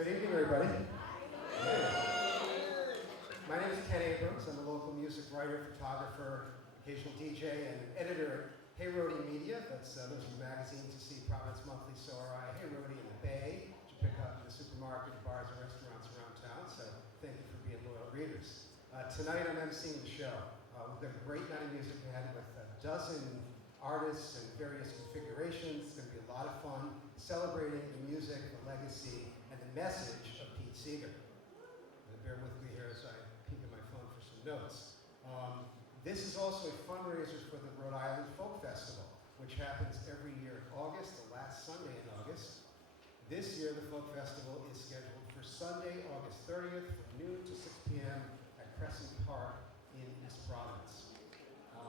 Good evening, everybody. My name is Ken Abrams. I'm a local music writer, photographer, occasional DJ, and editor at Rhode Media. That's those are magazines you see, Providence Monthly, So Are I, Rhode in the Bay, which you pick up in the supermarket, bars, and restaurants around town. So thank you for being loyal readers. Tonight I'm emceeing the show. We've got a great night of music ahead with a dozen artists and various configurations. It's going to be a lot of fun, celebrating the music, the legacy, and the message of Pete Seeger. Bear with me here as I peek at my phone for some notes. This is also a fundraiser for the Rhode Island Folk Festival, which happens every year in August, the last Sunday in August. This year, the Folk Festival is scheduled for Sunday, August 30th, from noon to 6 p.m. at Crescent Park in East Providence.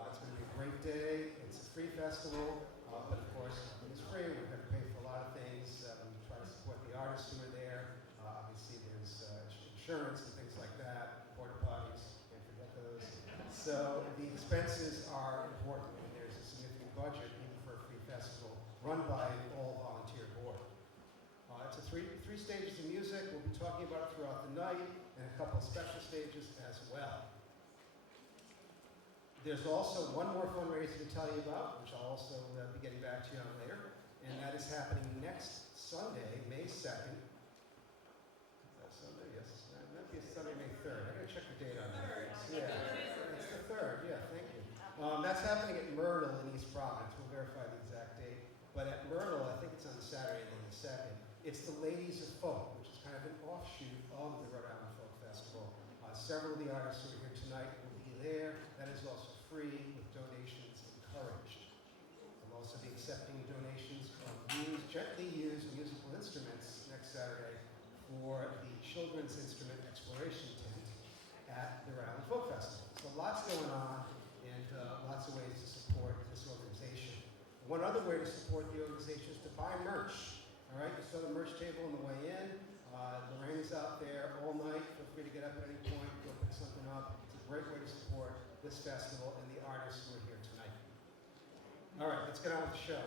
It's going to be a great day. It's a free festival, but of course, it's free. We're going to pay for a lot of things. We try to support the artists who are there. Obviously, there's insurance and things like that, porta potties, can't forget those. So the expenses are important, and there's a significant budget even for a free festival run by an all-volunteer board. It's a three stages of music. We'll be talking about it throughout the night, and a couple of special stages as well. There's also one more fundraiser to tell you about, which I'll also be getting back to you on later, and that is happening next Sunday, May 2nd. Is that Sunday? Yes. That might be Sunday, May 3rd. I gotta check the date on that. Yeah, it's the 3rd. Yeah, thank you. That's happening at Myrtle in East Providence. We'll verify the exact date. But at Myrtle, I think it's on the Saturday, then the 2nd. It's the Ladies of Folk, which is kind of an offshoot of the Rhode Island Folk Festival. Several of the artists who are here tonight will be there. That is also free with donations encouraged. We'll also be accepting donations from gently used musical instruments next Saturday for the Children's Instrument Exploration Tent at the Rhode Island Folk Festival. So lots going on and lots of ways to support this organization. One other way to support the organization is to buy merch. All right, you saw the merch table on the way in. Lorraine is out there all night. Feel free to get up at any point, go pick something up. It's a great way to support this festival and the artists who are here tonight. All right, let's get on with the show.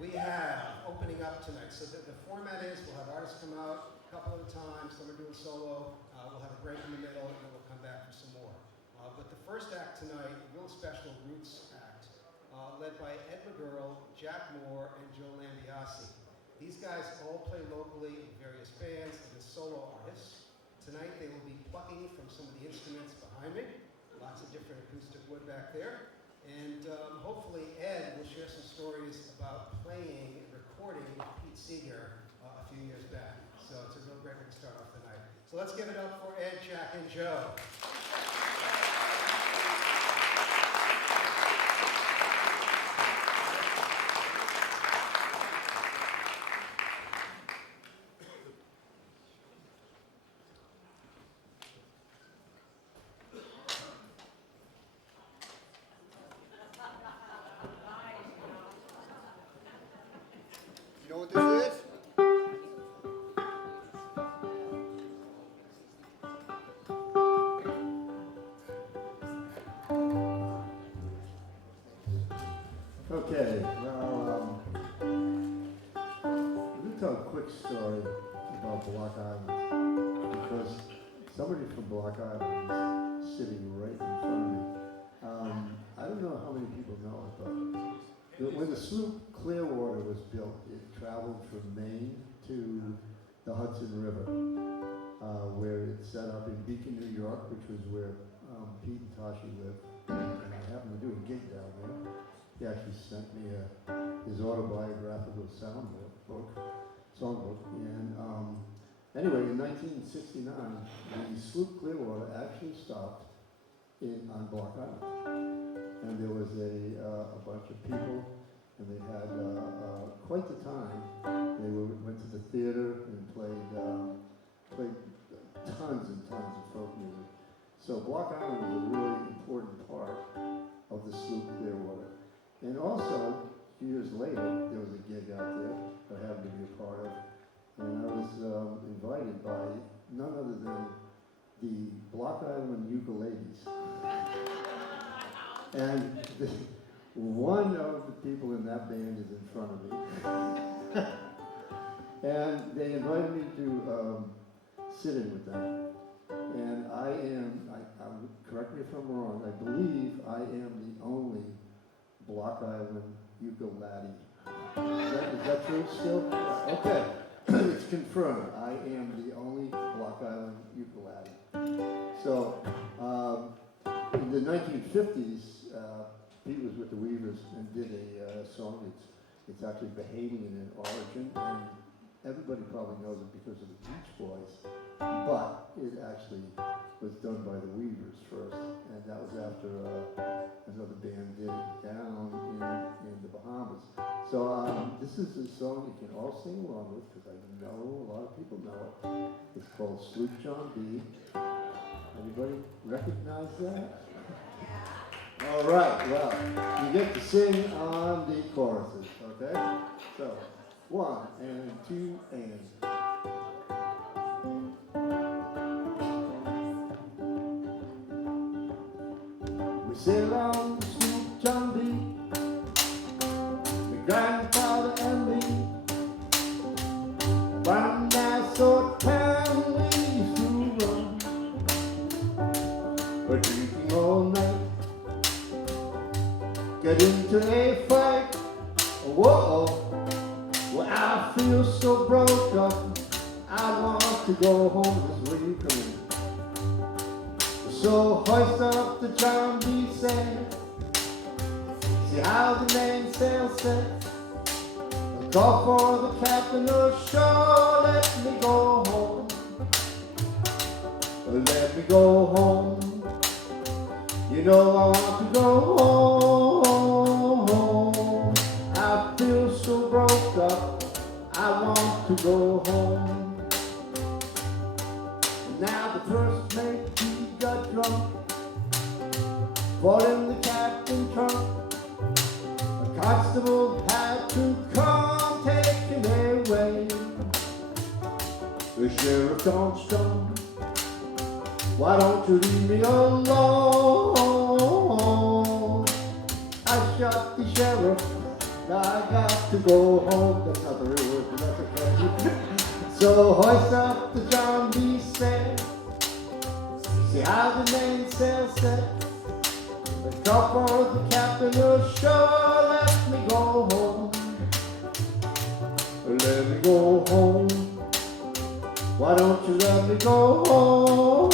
We have opening up tonight. So the format is we'll have artists come out a couple at a time. Some are doing solo. We'll have a break in the middle, and then we'll come back for some more. But the first act tonight, a real special roots act, led by Ed McGuirl, Jack Moore, and Joe Lambiase. These guys all play locally in various bands and as solo artists. Tonight they will be plucking from some of the instruments behind me. Lots of different acoustic wood back there. And hopefully Ed will share some stories about playing and recording with Pete Seeger a few years back. So it's a real great way to start off the night. So let's give it up for Ed, Jack, and Joe. You know what this is? Okay, well, let me tell a quick story about Block Island, because somebody from Block Island is sitting right in front of me. I don't know how many people know it, but when the sloop Clearwater was built, it traveled from Maine to the Hudson River, where it set up in Beacon, New York, which was where Pete and Tashi lived. And I happened to do a gig down there. He actually sent me his autobiographical songbook. And anyway, in 1969, the sloop Clearwater actually stopped on Block Island. And there was a bunch of people, and they had quite the time. They went to the theater and played tons and tons of folk music. So Block Island was a really important part of the sloop Clearwater. And also, a few years later, there was a gig out there that I happened to be a part of, and I was invited by none other than the Block Island Ukuleles. And one of the people in that band is in front of me. And they invited me to sit in with them. And correct me if I'm wrong, I believe I am the only Block Island ukulele. Is that true still? Okay, it's confirmed. I am the only Block Island ukulele. So, in the 1950s, Pete was with the Weavers and did a song. It's actually Bahamian in origin, and everybody probably knows it because of the Beach Boys, but it actually was done by the Weavers first, and that was after another band did it down in the Bahamas. So this is a song you can all sing along with, because I know a lot of people know it. It's called Sloop John B. Anybody recognize that? All right, well, you get to sing on the choruses, okay? So, 1 and 2 and. We sail on the sloop John B, my grandfather and me. One nice old town we used to run. We're drinking all night. Get into a fight, whoa, well I feel so broke up, I want to go home, this way you come in. So hoist up the John B sail, see how the mainsail sets, I'll call for the captain, oh sure, let me go home, let me go home, you know I want to go home. I feel so broke up, I want to go home. Now the first mate, he got drunk, bought in the captain's trunk. The constable had to come take him away. The sheriff don't stone, why don't you leave me alone? I shot the sheriff, now I got to go home. That's not the real word, but that's okay. So hoist up the John B sail, see how the mainsail set, the call for the captain, oh sure, let me go home, let me go home, why don't you let me go home,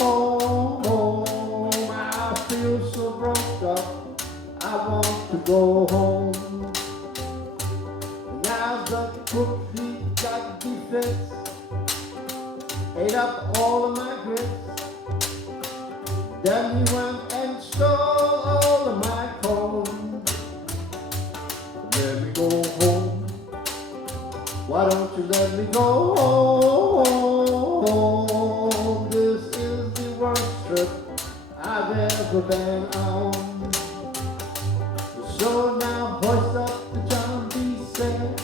I feel so broke up, I want to go home. Now the cook, he got defense, ate up all of my grits. Then he went and stole all of my corn. Let me go home, why don't you let me go home? This is the worst trip I've ever been on. So now hoist up the John B sail,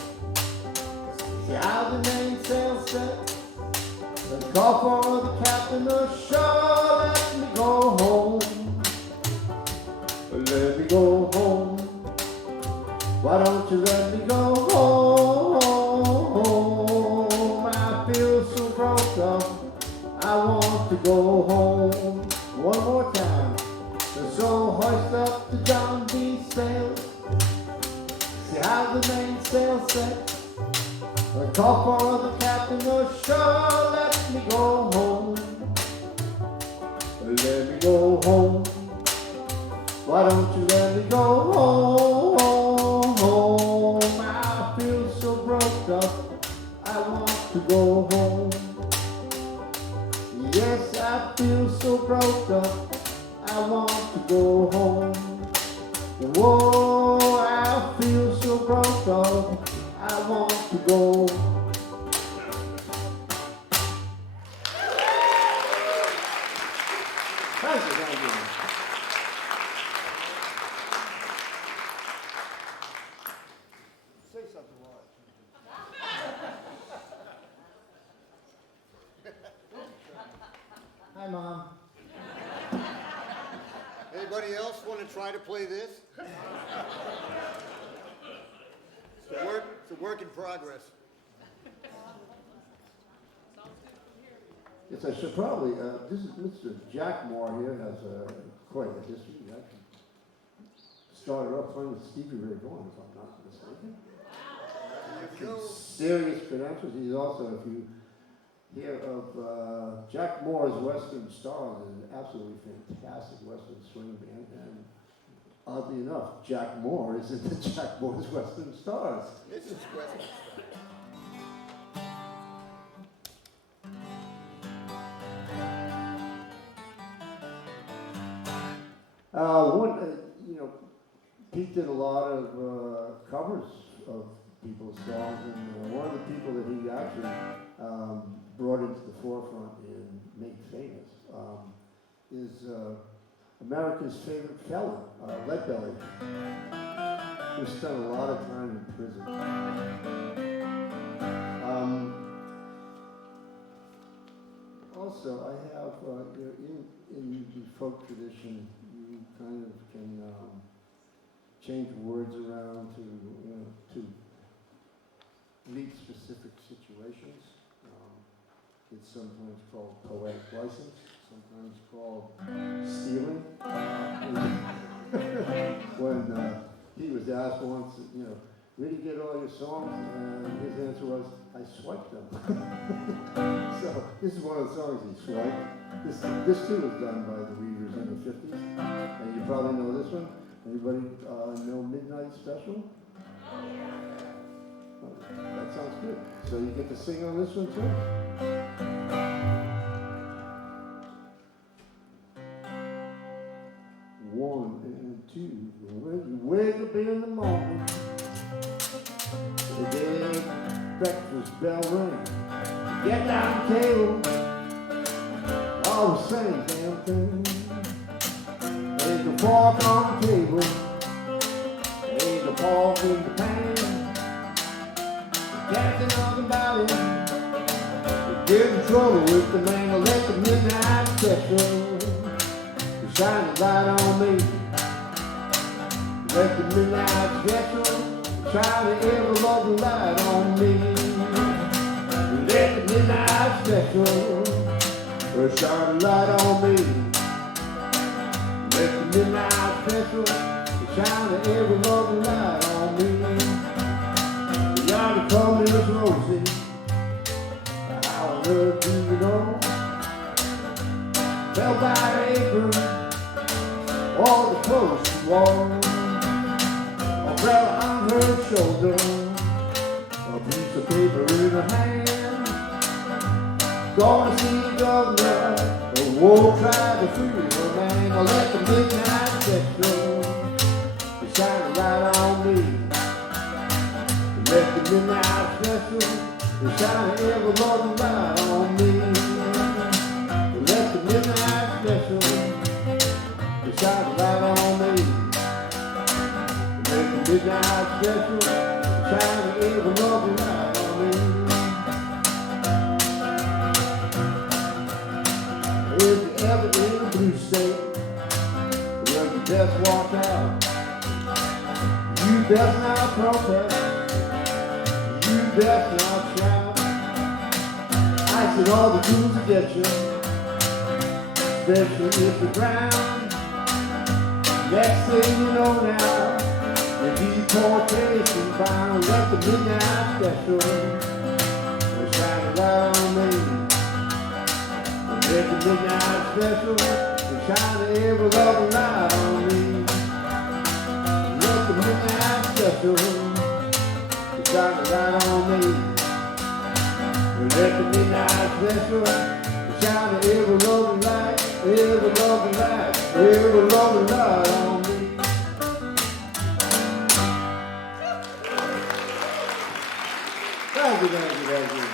see how the mainsail set, the call for the captain, oh sure, let me go home, let me go home, why don't you let me go home? I feel so broke up, I want to go home. One more time. So hoist up the John B sail, see how the mainsail set, the call for the captain, oh sure, let me go home, let me go home, why don't you let me go home? I feel so broke up, I want to go home. Yes, I feel so broke up, I want to go home. Whoa, I feel so broke up, I want to go. Thank you. Say something, Rod. Hi, Mom. Anybody else want to try to play this? It's a work in progress. Yes, I should probably, this is Mr. Jack Moore here has quite a history. He actually started off playing with Stevie Ray Vaughan, if I'm not mistaken. Serious credentials. He's also, if you hear of Jack Moore's Western Stars, is an absolutely fantastic Western swing band. And oddly enough, Jack Moore is in the Jack Moore's Western Stars. This is Western. Pete did a lot of covers of people's songs, and one of the people that he actually brought into the forefront and made famous is America's favorite fella, Leadbelly, who spent a lot of time in prison. Also, I have in the folk tradition, you kind of can change words around to meet specific situations. It's sometimes called poetic license, sometimes called stealing. When he was asked once, where do you get all your songs? And his answer was, I swiped them. So this is one of the songs he swiped. This too was done by the Weavers in the 50s, and you probably know this one. Anybody know Midnight Special? Oh, that sounds good. So you get to sing on this one too? One and two. When you wake up in the morning, the day breakfast bell rings. Get down the table, all the same damn thing. There's a fork on the table, there's a fork in the pan. Captain of the body, you get in trouble with the man who let the midnight special shine the light on me. Let the midnight special try to ever love the light on me. Let the midnight special shine the light on me. Let the midnight special shine the ever love the light on me. Yonder come Miss Rosie, how on earth do you know? Fell by Abrams, all the clothes she wore. Umbrella on her shoulder, a piece of paper in her hand. Gonna see the governor, the war tried to free her man. I'll let the midnight special shine a light on me. Let the midnight special shine a ever loving light on me. Let the midnight special shine a light on me. Let the midnight special shine a ever loving light on me. If you ever in a blue state, when you best walk out, you best not protest, you best not shout. I said all the tools to get you, especially if you're brown. Next thing you know now, you're deportation bound. Let the midnight special shine a light on me. Let the midnight special shine the ever loving light on me. Let the midnight special shine the light on me. Let the midnight special shine the ever loving light, ever loving light, ever loving light on me. Thank you, thank you, thank you.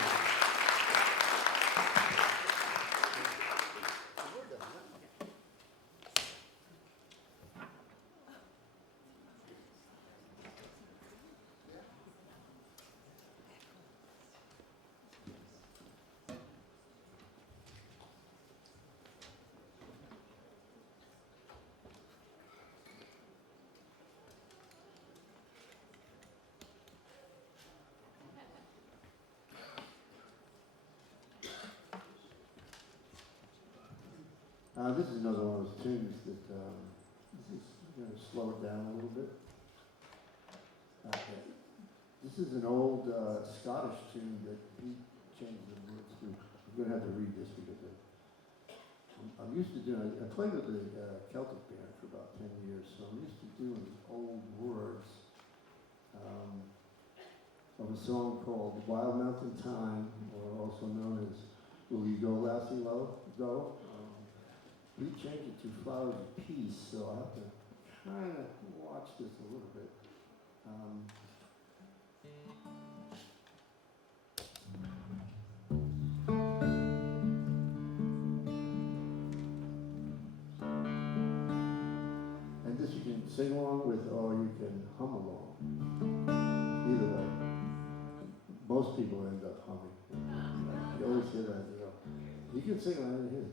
This is another one of those tunes that this is going to slow it down a little bit. This is an old Scottish tune that he changed the words to. I'm going to have to read this because I'm used to doing. I played with the Celtic band for about 10 years, so I'm used to doing old words of a song called "Wild Mountain Time," or also known as "Will You Go, Lassie Low, Go." We changed it to "Flowers of Peace," so I have to kind of watch this a little bit. And this you can sing along with, or you can hum along. Either way. Most people end up humming. You always hear that, you know. You can sing along here.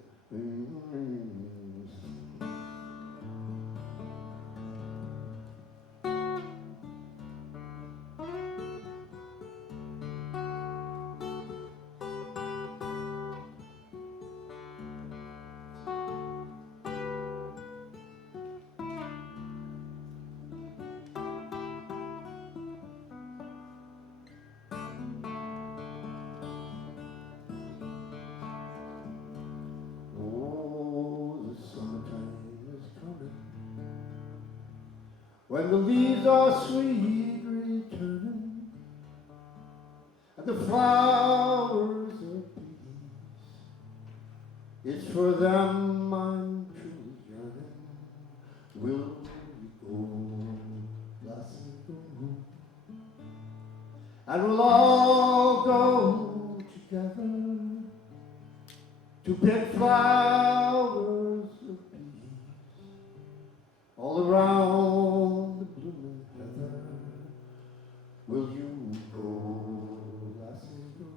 When the leaves are sweet returning, and the flowers of peace, it's for them I'm truly yearning. Will you go, lassie, go? And we'll all go together to pick flowers of peace all around the blooming heather. Will you go, lassie, go?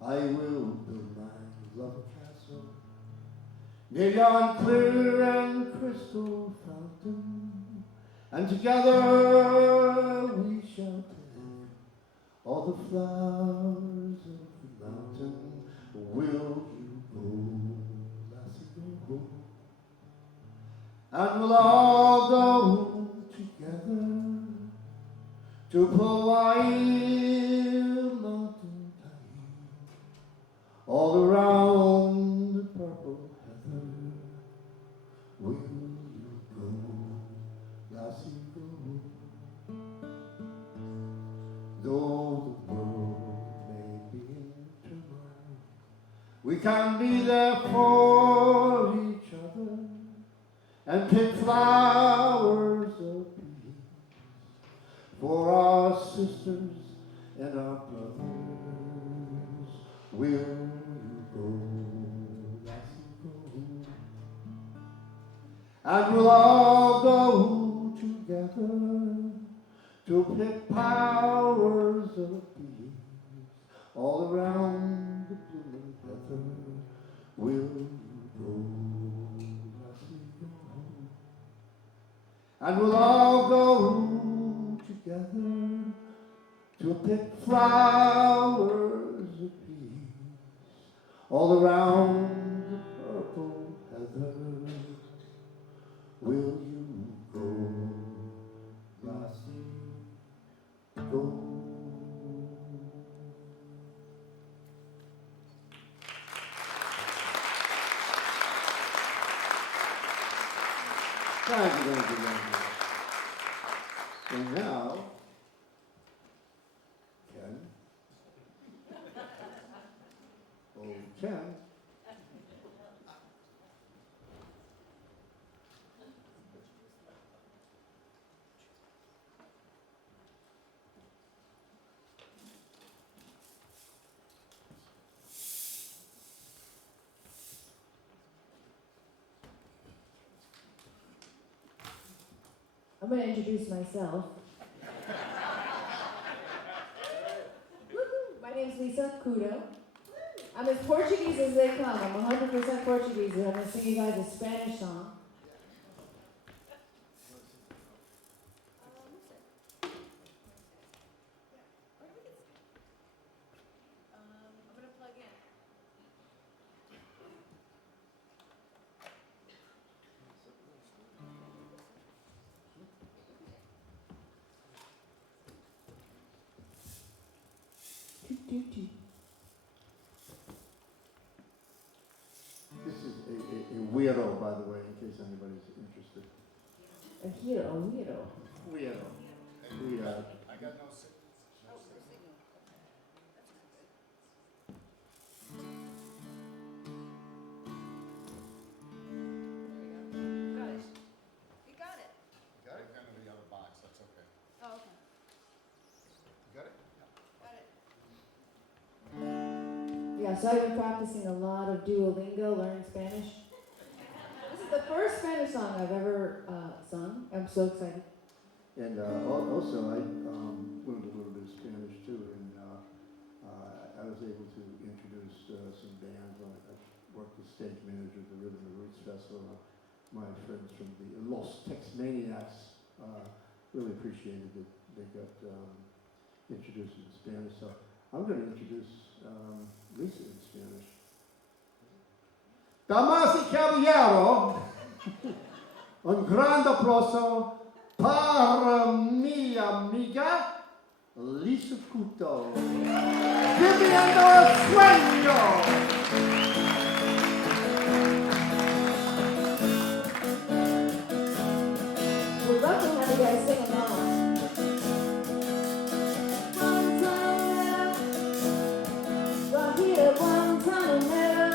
I will build my love castle near yon clear and crystal fountain, and together we shall take all the flowers of the mountain. Will you go, lassie, go? And we'll all go together to Hawaii mountain tide, all around the purple heather. Will you go, lassie, go? Though the world may be in turmoil, we can be there for each other and pick flowers of peace for our sisters and our brothers. Will you go, lassie, go? And we'll all go together to pick flowers of peace all around the blooming heather. Will you go, lassie, go? And we'll all go together to pick flowers of peace all around the purple heather. Will you go, lassie, go? Thank you. And now, Ken. Oh, Ken. I'm going to introduce myself. My name's Lisa Couto. I'm as Portuguese as they come. I'm 100% Portuguese, and I'm going to sing you guys a Spanish song. Weirdo, by the way, in case anybody's interested. A hero, a weirdo. Weirdo. I got no signal. Got it. You got it. Got it? Kind of the other box, that's okay. Oh, okay. You got it? Yeah, so I've been practicing a lot of Duolingo, learning Spanish. This is the first Spanish song I've ever sung. I'm so excited. And also, I learned a little bit of Spanish too, and I was able to introduce some bands. I worked as stage manager at the Rhythm and Roots Festival. My friends from the Los Tex Maniacs really appreciated that they got introduced in Spanish. So I'm going to introduce Lisa in Spanish. Damas y caballeros, un gran aplauso para mi amiga Lisa Couto, viviendo el sueño. We'd love to have you guys sing along. Guajira, Guantanamera,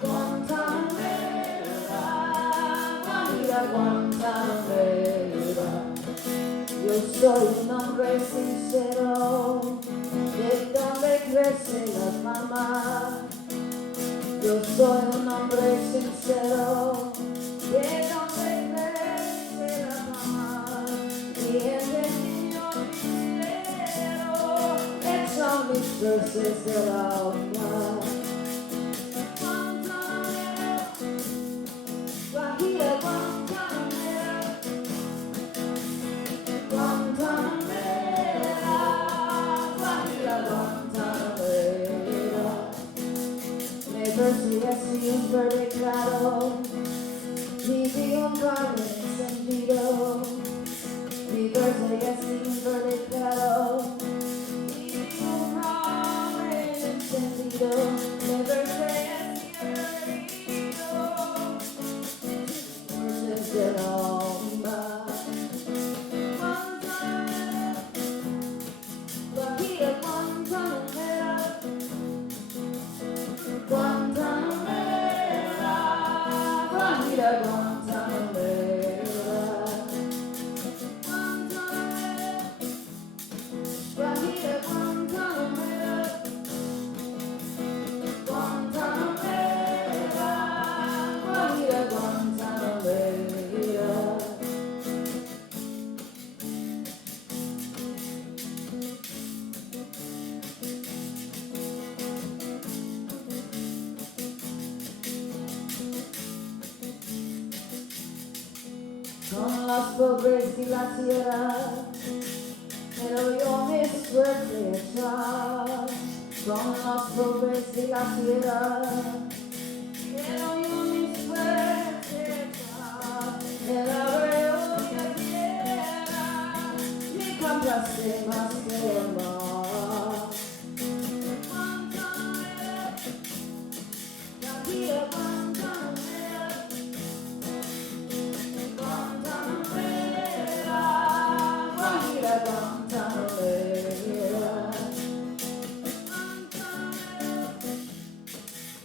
Guantanamera, Guajira, Guantanamera. Yo soy un hombre sincero, de donde crecen las mamás. Yo soy un hombre sincero, de donde crece la mamá. Y ese niño dinero, son mis versos del alma. Guantanamera, Guajira, Guantanamera, Guantanamera, Guajira, Guantanamera. Me verso así un verde claro, viví un carmen encendido. Mi verso así un verde claro, never say verses that all Guantanamera, Guajira, Guantanamera, Guantanamera, Guajira, Guantanamera, Guajira, Guantanamera. Con los pobres y la tierra, pero yo mi suerte echar. Con los pobres y la tierra, pero yo mi suerte echar. El abreo y la tierra, me compraste más que el mar. Guantanamera, Guajira, Guantanamera, Guantanamera, Guajira, Guantanamera.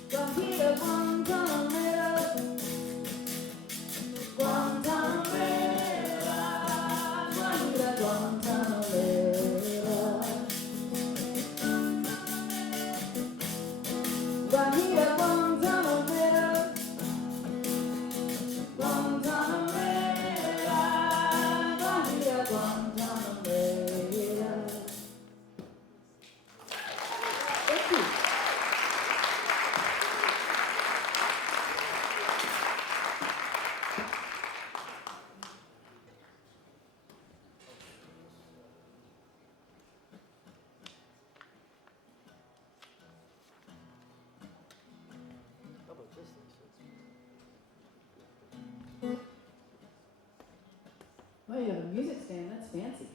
Guajira, Guantanamera, Guantanamera, Guajira, Guantanamera. Guajira, Guantanamera, Guantanamera, Guajira, Guantanamera. Thank you. Oh, you have a music stand. That's fancy.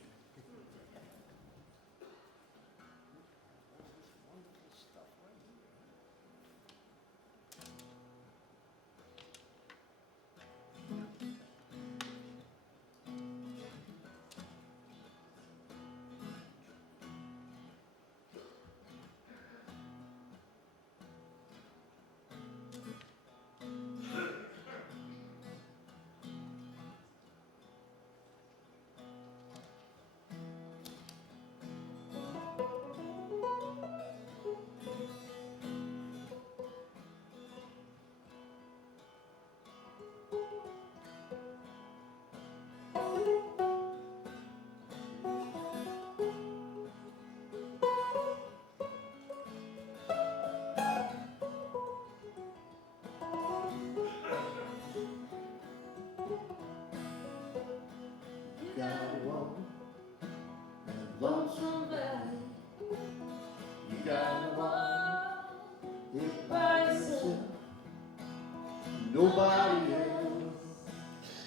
Nobody else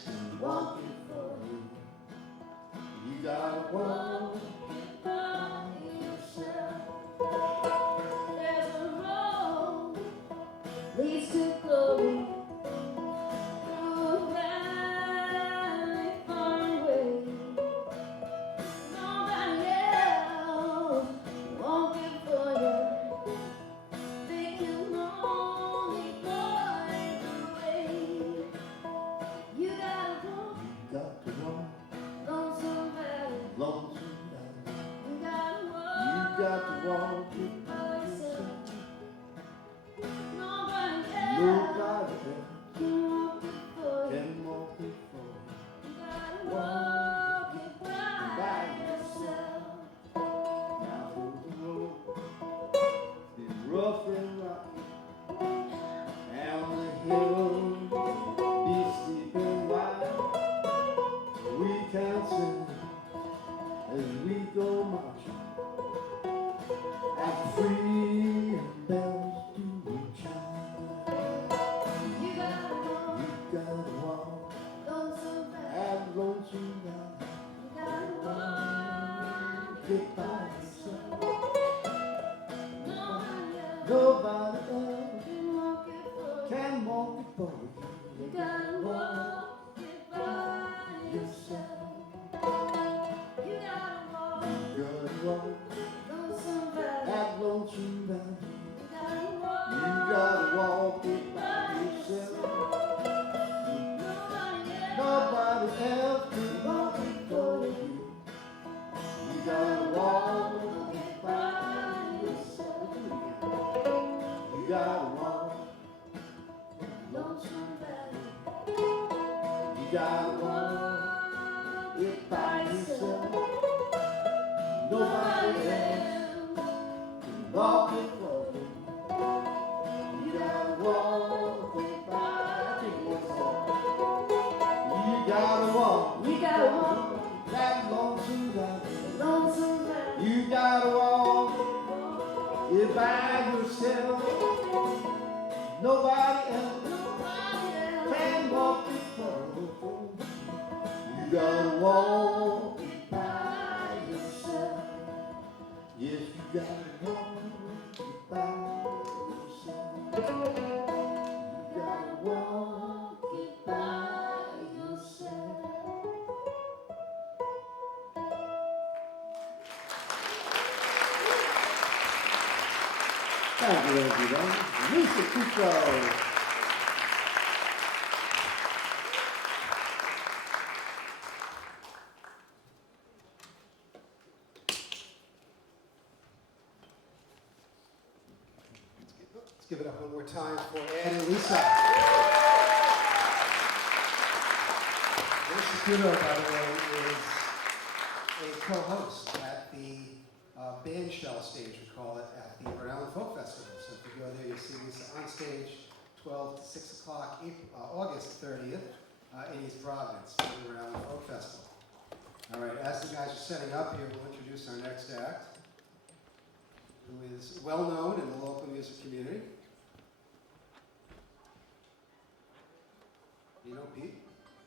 can walk it for you. You gotta walk it by yourself. There's a road leads to glory through a valley far away. Nobody else won't give for you. They can only point the way. You gotta walk You got to walk lonesome valley. lonesome valley. You gotta You walk got to walk it by by yourself. yourself. Nobody else Nobody else can walk it for you. can walk it for you. You gotta walk it by yourself. Now through the road, it's rough and rocky, and the hills be steep and wide. We can sing as we go marching, and freedom bells do chime. You gotta walk You gotta walk lonesome valley. that lonesome valley. You gotta walk Get by yourself. nobody else Nobody else can walk it for you. can walk it for you. You gotta walk it by yourself. You gotta walk Good walk lonesome valley. that lonesome valley. You gotta You walk gotta walk it by yourself. Nobody else can walk it for you. You gotta walk it by yourself. You gotta walk lonesome valley. You gotta walk it by yourself. Nobody else can walk it for you. You gotta walk it by yourself. You gotta walk You gotta walk that lonesome valley. lonesome valley. You gotta walk it by yourself. Nobody else Nobody else can walk it for you. You gotta walk it by yourself. Yes, you gotta walk it by yourself. You gotta walk it by yourself. Thank you, everyone. Lisa Couto. Let's give it up one more time for Ed and Lisa. Lisa Couto, by the way, is a co-host at the band shell stage, we call it, at the Rhode Island Folk Festival. So if you go there, you'll see Lisa on stage 12 to 6 o'clock, August 30th, in East Providence, at the Rhode Island Folk Festival. All right, as the guys are setting up here, we'll introduce our next act, who is well known in the local music community. You know Pete?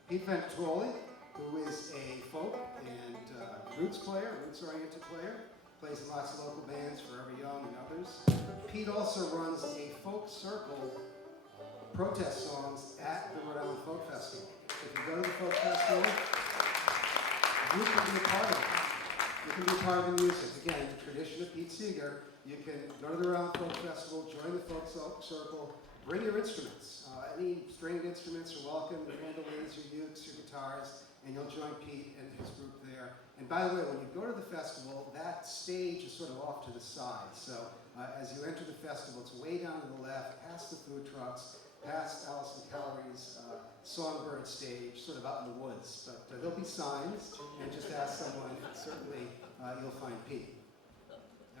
Pete Vendettuoli, who is a folk and roots-oriented player, plays in lots of local bands, Forever Young and others. Pete also runs a folk circle protest songs at the Rhode Island Folk Festival. If you go to the folk festival, you can be a part of it. You can be a part of the music. Again, the tradition of Pete Seeger, you can go to the Rhode Island Folk Festival, join the folk circle, bring your instruments. Any stringed instruments are welcome, your mandolins, your ukes, your guitars, and you'll join Pete and his group there. And by the way, when you go to the festival, that stage is sort of off to the side. So as you enter the festival, it's way down to the left, past the food trucks, past Allison Callery's Songbird stage, sort of out in the woods. But there'll be signs, and just ask someone, certainly you'll find Pete.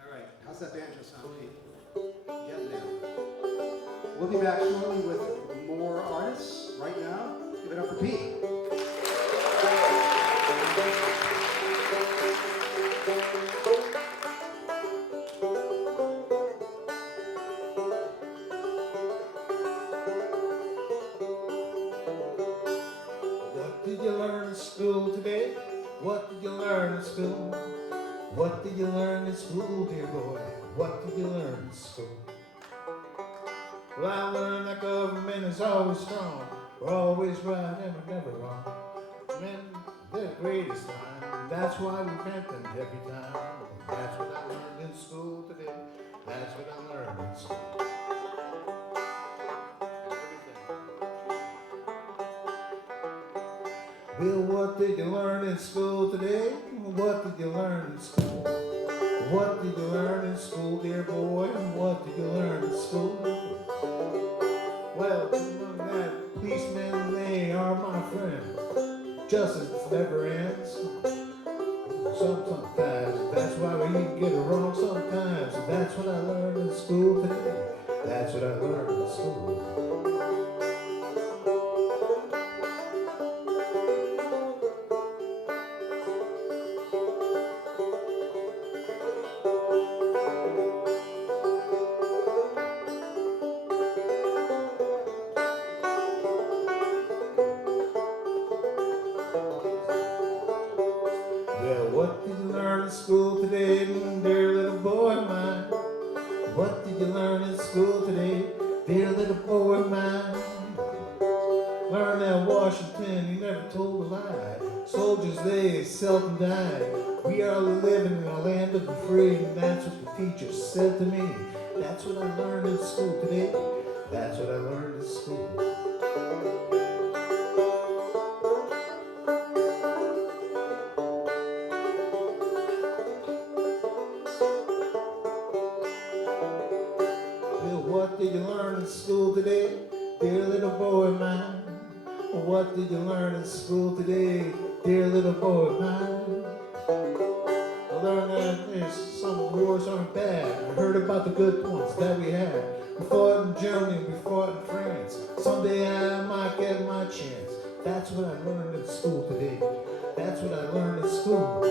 All right, how's that banjo sound, Pete? Getting there. We'll be back shortly with more artists. Right now, give it up for Pete. today? What did you learn in school? What did you learn in school, dear boy? What did you learn in school? Well, I learned that government is always strong. We're always right and we're never wrong. Men, they're the greatest line. That's why we vent them every time. That's what I learned in school today. That's what I learned in school. Bill, what did you learn in school today? What did you learn in school? What did you learn in school, dear boy? What did you learn in school? Well, among that, policemen, they are my friend. Justice never ends. Sometimes, that's why we get it wrong sometimes. That's what I learned in school today. That's what I learned in school. What did you learn in school today, dear little boy mine? What did you learn in school today, dear little boy mine? Learn that Washington, he never told a lie. Soldiers, they seldom die. We are living in a land of the free, and that's what the teacher said to me. That's what I learned in school today. That's what I learned in school. What did you learn in school today, dear little boy mine? What did you learn in school today, dear little boy mine? I learned that some wars aren't bad. I heard about the good ones that we had. We fought in Germany, we fought in France. Someday I might get my chance. That's what I learned in school today. That's what I learned in school.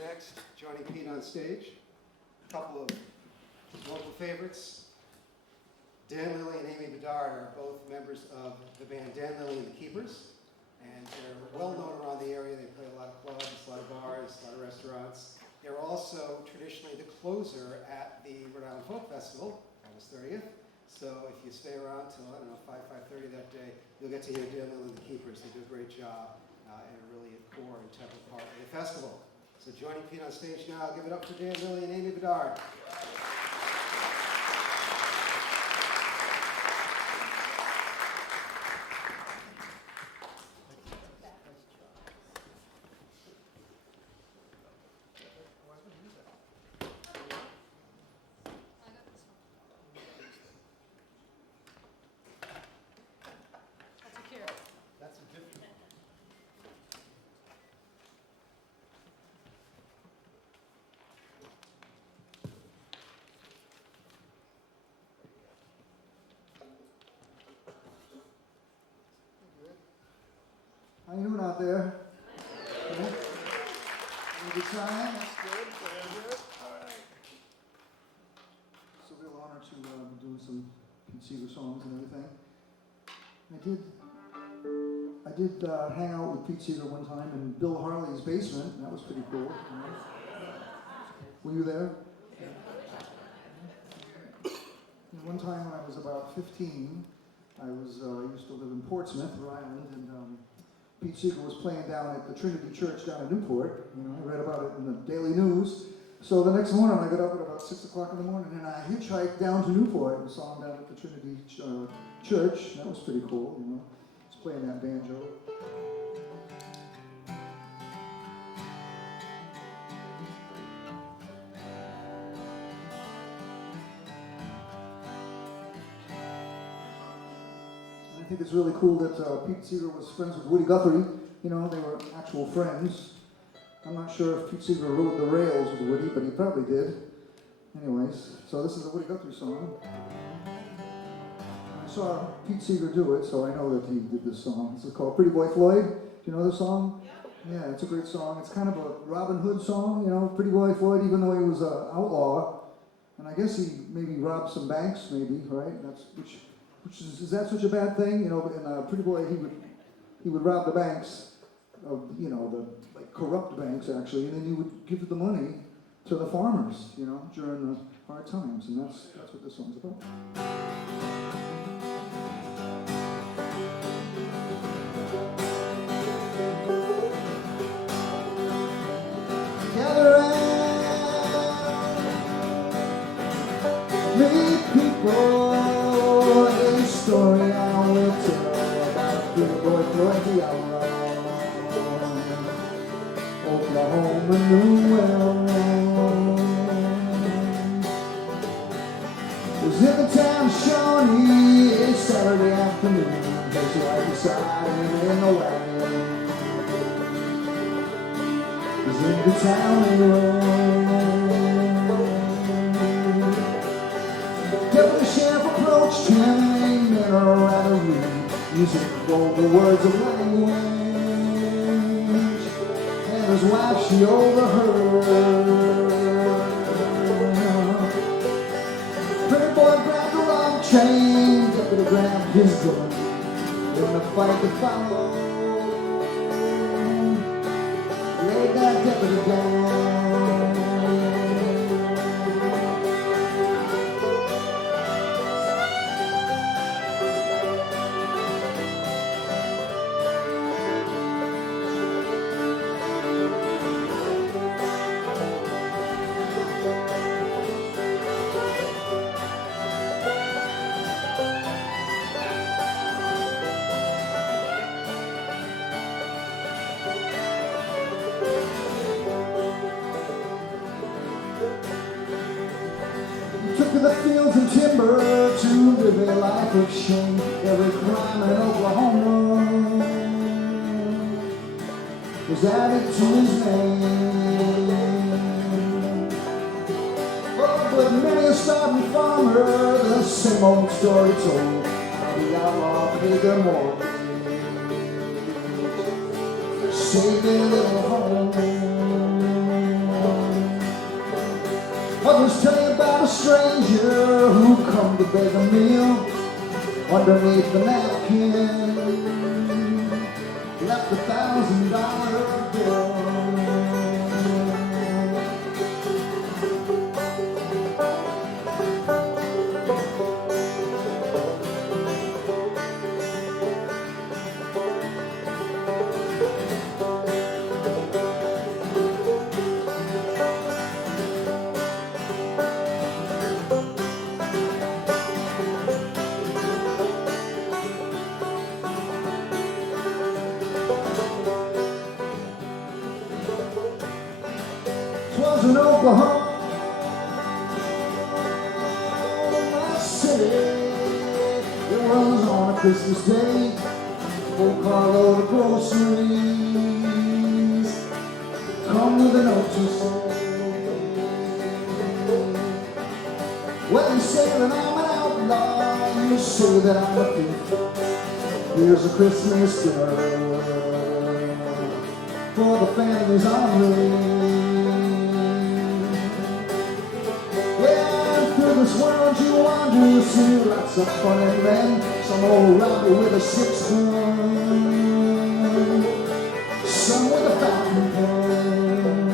Next, joining Pete on stage, a couple of local favorites. Dan Lilley and Amy Bedard are both members of the band Dan Lilley and the Keepers, and they're well known around the area. They play a lot of clubs, a lot of bars, a lot of restaurants. They're also traditionally the closer at the Rhode Island Folk Festival, August 30th. So if you stay around till, I don't know, 5:30 that day, you'll get to hear Dan Lilley and the Keepers. They do a great job and are really a core and integral part of the festival. So joining Pete on stage now, I'll give it up for Dan Lilley and Amy Bedard. That's a different. How you doing out there? Yeah? Having a good time? That's good. Very good. All right. It's a real honor to be doing some Pete Seeger songs and everything. I did hang out with Pete Seeger one time in Bill Harley's basement, and that was pretty cool. Were you there? And one time when I was about 15, I used to live in Portsmouth, Rhode Island, and Pete Seeger was playing down at the Trinity Church down in Newport. You know, I read about it in the Daily News. So the next morning, I got up at about 6 o'clock in the morning, and I hitchhiked down to Newport and saw him down at the Trinity Church. That was pretty cool, you know. He's playing that banjo. think it's really cool that Pete Seeger was friends with Woody Guthrie. You know, they were actual friends. I'm not sure if Pete Seeger rode the rails with Woody, but he probably did. Anyways, so this is a Woody Guthrie song. I saw Pete Seeger do it, so I know that he did this song. This is called Pretty Boy Floyd. Do you know this song? Yeah, it's a great song. It's kind of a Robin Hood song, you know, Pretty Boy Floyd, even though he was an outlaw. And I guess he maybe robbed some banks, maybe, right? That's which is that such a bad thing? You know, in Pretty Boy, he would rob the banks of, you know, the like corrupt banks actually, and then he would give the money to the farmers, you know, during the hard times, and that's what this song's about. Gather round, meet people, a story I will tell about Pretty Boy Floyd the outlaw, Oklahoma knew well. Was in the town of Shawnee, it's Saturday afternoon, his wife beside him in the wagon. Was in the town road. Deputy sheriff approached him, and men are rather rude, using vulgar words of language, and his wife she overheard. Pretty boy grabbed a long chain, deputy grabbed his gun, in the fight that followed, laid that deputy down. To the fields and timber to live a life of shame. Every crime in Oklahoma was added to his name. Oh, but many a starving farmer, the same old story told, how the outlaw paid their mortgage, saved their little home. Others tell you about a stranger who come to beg a meal underneath the napkin, left $1,000 bill. Was in Oklahoma City. It was on a Christmas day. Full carload of groceries. Come with a note to say, well, you say that I'm an outlaw, you say that I'm a thief. Here's a Christmas dinner for the families on me. Through this world you wander, you see lots of funny men. Some old robbie with a 6-gun, some with a fountain pen.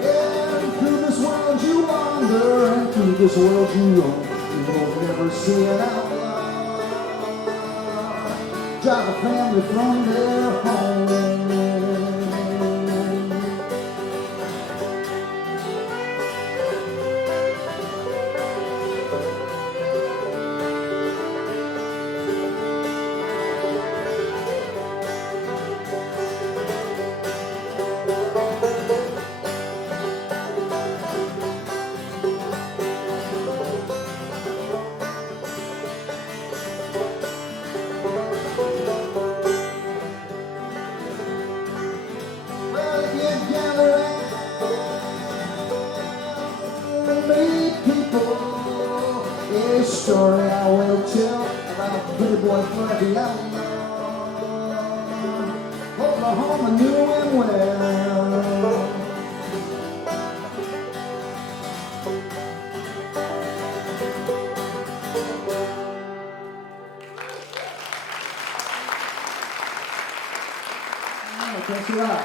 Yeah, and through this world you wander, and through this world you roam. You will never see an outlaw drive a family from their home. pretty boy for every outlaw. Oklahoma knew him well. Thanks a lot.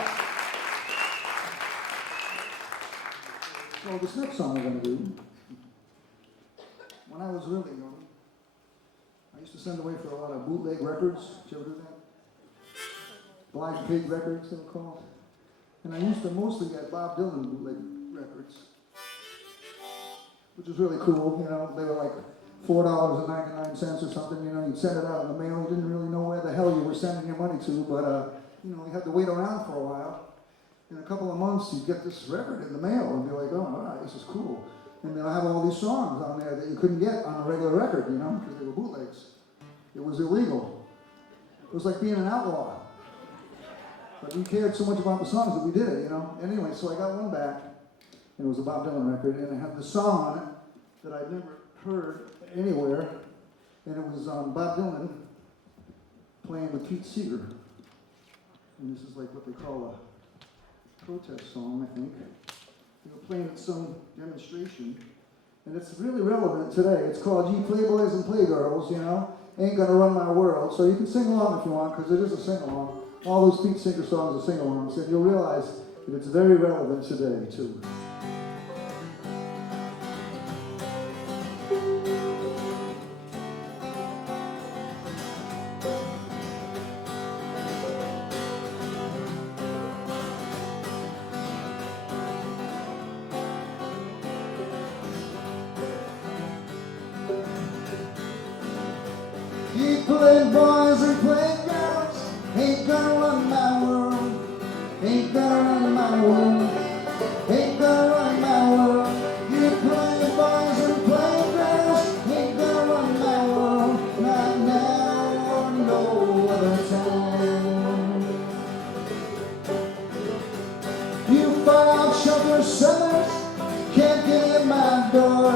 So this next song we're going to do, when I was really young, I used to send away for a lot of bootleg records. Did you ever do that? Blind Pig records, they were called. And I used to mostly get Bob Dylan bootleg records, which was really cool. You know, they were like $4.99 or something. You know, you'd send it out in the mail. You didn't really know where the hell you were sending your money to, but you know, you had to wait around for a while. In a couple of months, you'd get this record in the mail and be like, oh, all right, this is cool. And they'll have all these songs on there that you couldn't get on a regular record, you know, because they were bootlegs. It was illegal. It was like being an outlaw. But we cared so much about the songs that we did it, you know. Anyway, so I got one back, and it was a Bob Dylan record, and it had the song on it that I'd never heard anywhere, and it was Bob Dylan playing with Pete Seeger. And this is like what they call a protest song, I think. They were playing at some demonstration, and it's really relevant today. It's called Ye Playboys and Playgirls, you know, Ain't Gonna Run My World. So you can sing along if you want, because it is a sing-along. All those Pete Seeger songs are sing-alongs, and you'll realize that it's very relevant today, too. Ye playboys and playgirls, ain't gonna run my world, ain't gonna run my world, ain't gonna run my world. Ye playboys and playgirls, ain't gonna run my world, not now or no other time. You filed shelter sellers, can't get in my door,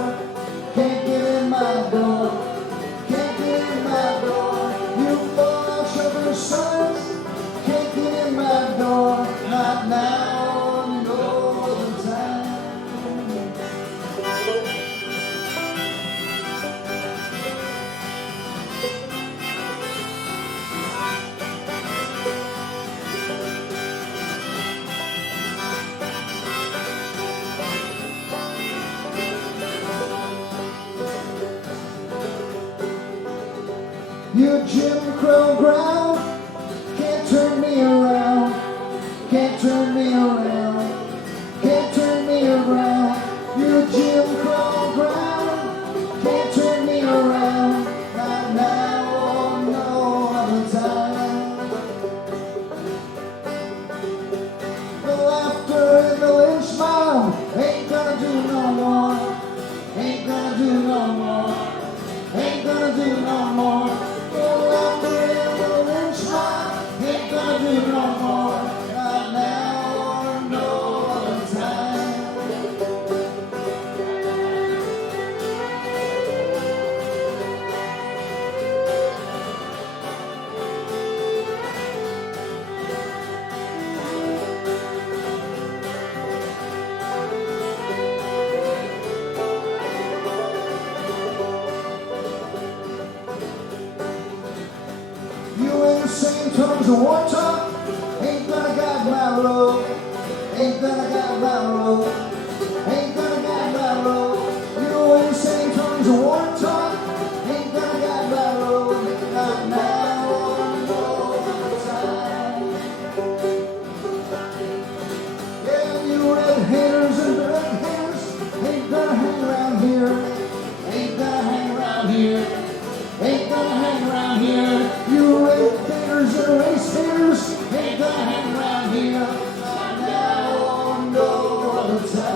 can't get in my door. Sons, can't get in my door, not now, no other time. You Jim Crow ground, can't turn me around, can't turn me around, can't turn me around. You Jim Crow ground, can't turn me around, not now or no other time. The laughter and the lynch mob ain't gonna do no more, ain't gonna do no more, ain't gonna do no more. Tongues of war talk, ain't gonna guide my road, ain't gonna guide my road, ain't gonna guide my road. You insane tongues of war talk, ain't gonna guide my road, not now or no other time. Yeah, you red haters and red haters, ain't gonna hang around here, ain't gonna hang around here, ain't gonna hang around here. You red haters and race haters, ain't gonna hang around here, not now or no other time.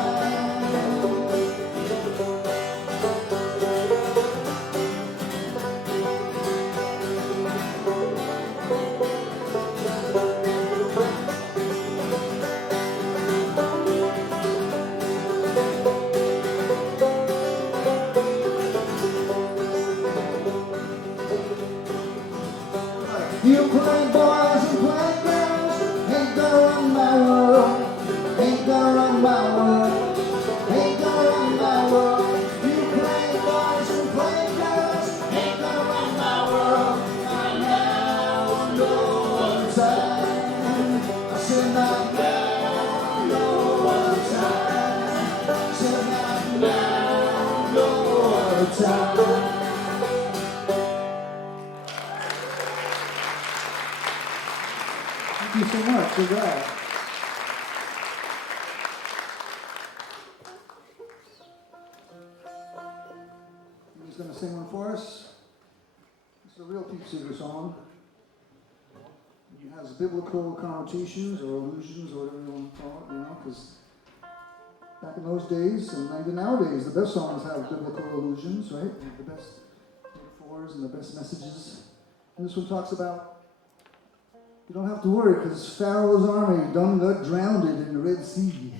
You play boys and play girls, ain't gonna run my world, ain't gonna run my world, ain't gonna run my world. You play boys and play girls, ain't gonna run my world. Not now, no time. I said not now, no time. I said not now, no time. Thank you so much. Good job. He's going to sing one for us. This is a real Pete Seeger song. It has biblical connotations or allusions or whatever you want to call it, you know, because back in those days and even nowadays, the best songs have biblical allusions, right? They have the best metaphors and the best messages. And this one talks about you don't have to worry because Pharaoh's army done got drowned in the Red Sea.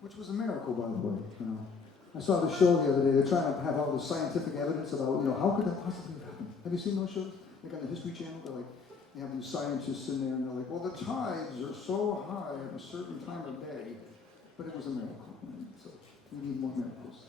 Which was a miracle, by the way. You know, I saw the show the other day. They're trying to have all the scientific evidence about, you know, how could that possibly have happened? Have you seen those shows? Like on the History Channel, they're like, they have these scientists in there, and they're like, well, the tides are so high at a certain time of day, but it was a miracle. So we need more miracles.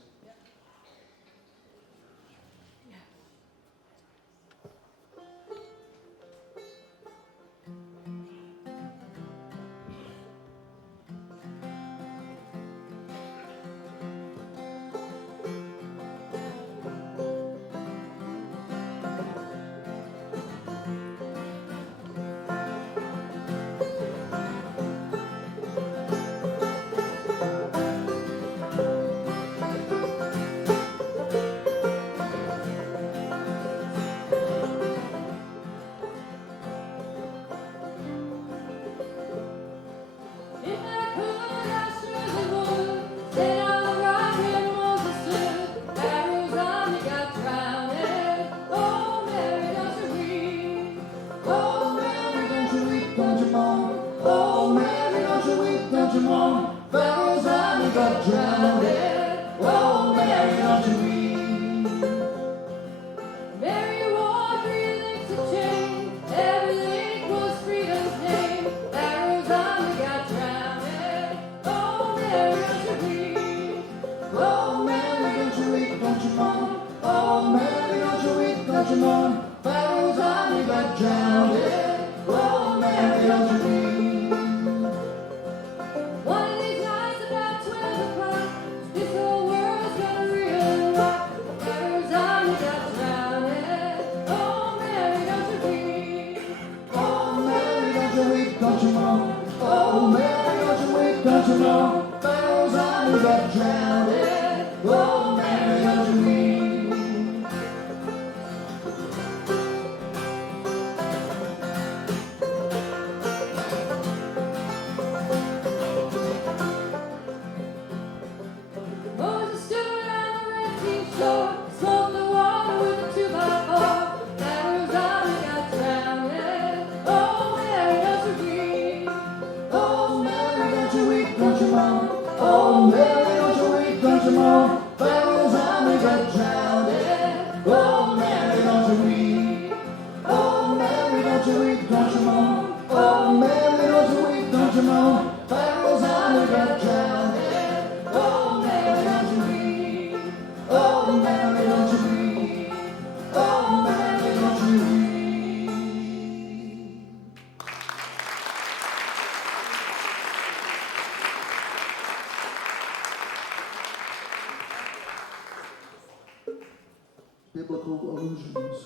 Biblical allusions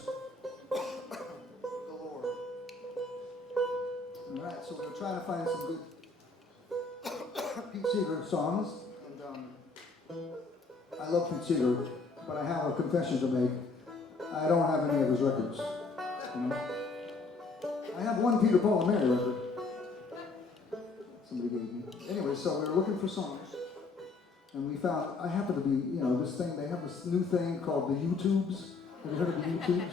galore. All right, so we're trying to find some good Pete Seeger songs, and I love Pete Seeger, but I have a confession to make. I don't have any of his records. You know? I have one Peter, Paul, and Mary record. Somebody gave me. Anyway, so we were looking for songs. And we found, I happen to be, you know, this thing, they have this new thing called the YouTubes. Have you heard of the YouTubes?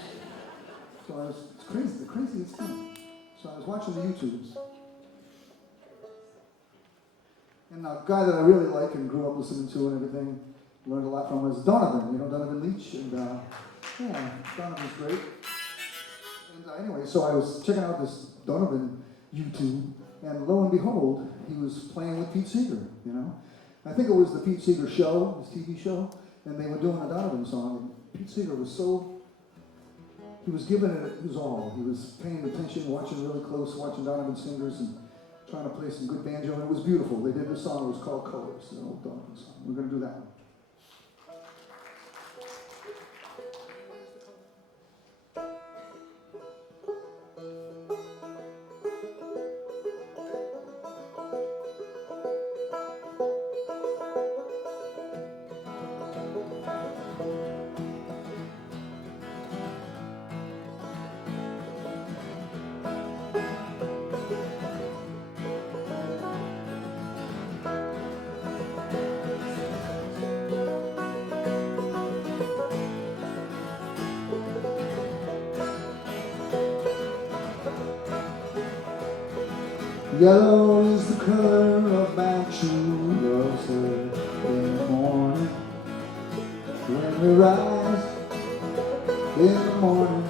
So it's crazy, the craziest thing. So I was watching the YouTubes. And a guy that I really like and grew up listening to and everything, learned a lot from was Donovan, Donovan Leach, and yeah, Donovan's great. And anyway, so I was checking out this Donovan YouTube, and lo and behold, he was playing with Pete Seeger, I think it was the Pete Seeger show, his TV show, and they were doing a Donovan song, and Pete Seeger was he was giving it his all. He was paying attention, watching really close, watching Donovan's fingers, and trying to play some good banjo, and it was beautiful. They did this song, it was called Colors, an old Donovan song. We're going to do that one. Yellow is the color of my true love's hair in the morning. When we rise in the morning,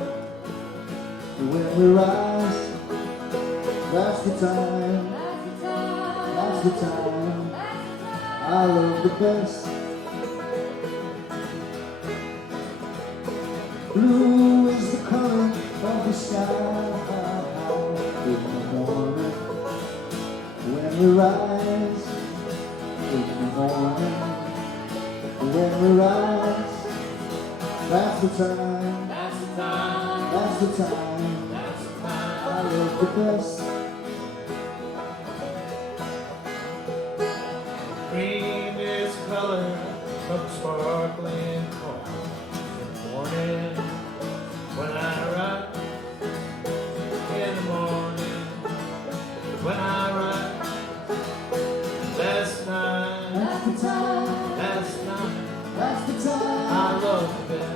when we rise, that's the time, that's the time I love the best. Blue is the color of the sky in the morning. When we rise in the morning, when we rise, that's the time, that's the time, that's the time, that's the time I love the best. Green is the color of sparkling corn. In the morning, when I rise, in the morning, when I rise, that's the time, that's the time, that's the time, that's the time I love the best.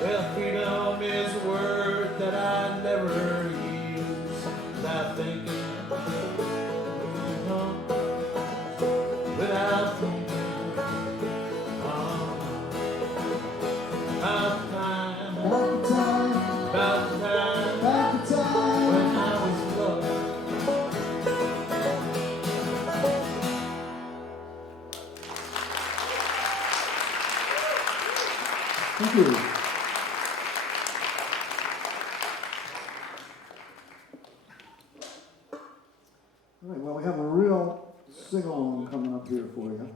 Well, freedom is a word that I never use without thinking. Without thinking. About time. About time. About time. About time. When I was in love. Thank you. All right, well, we have a real sing-along coming up here for you.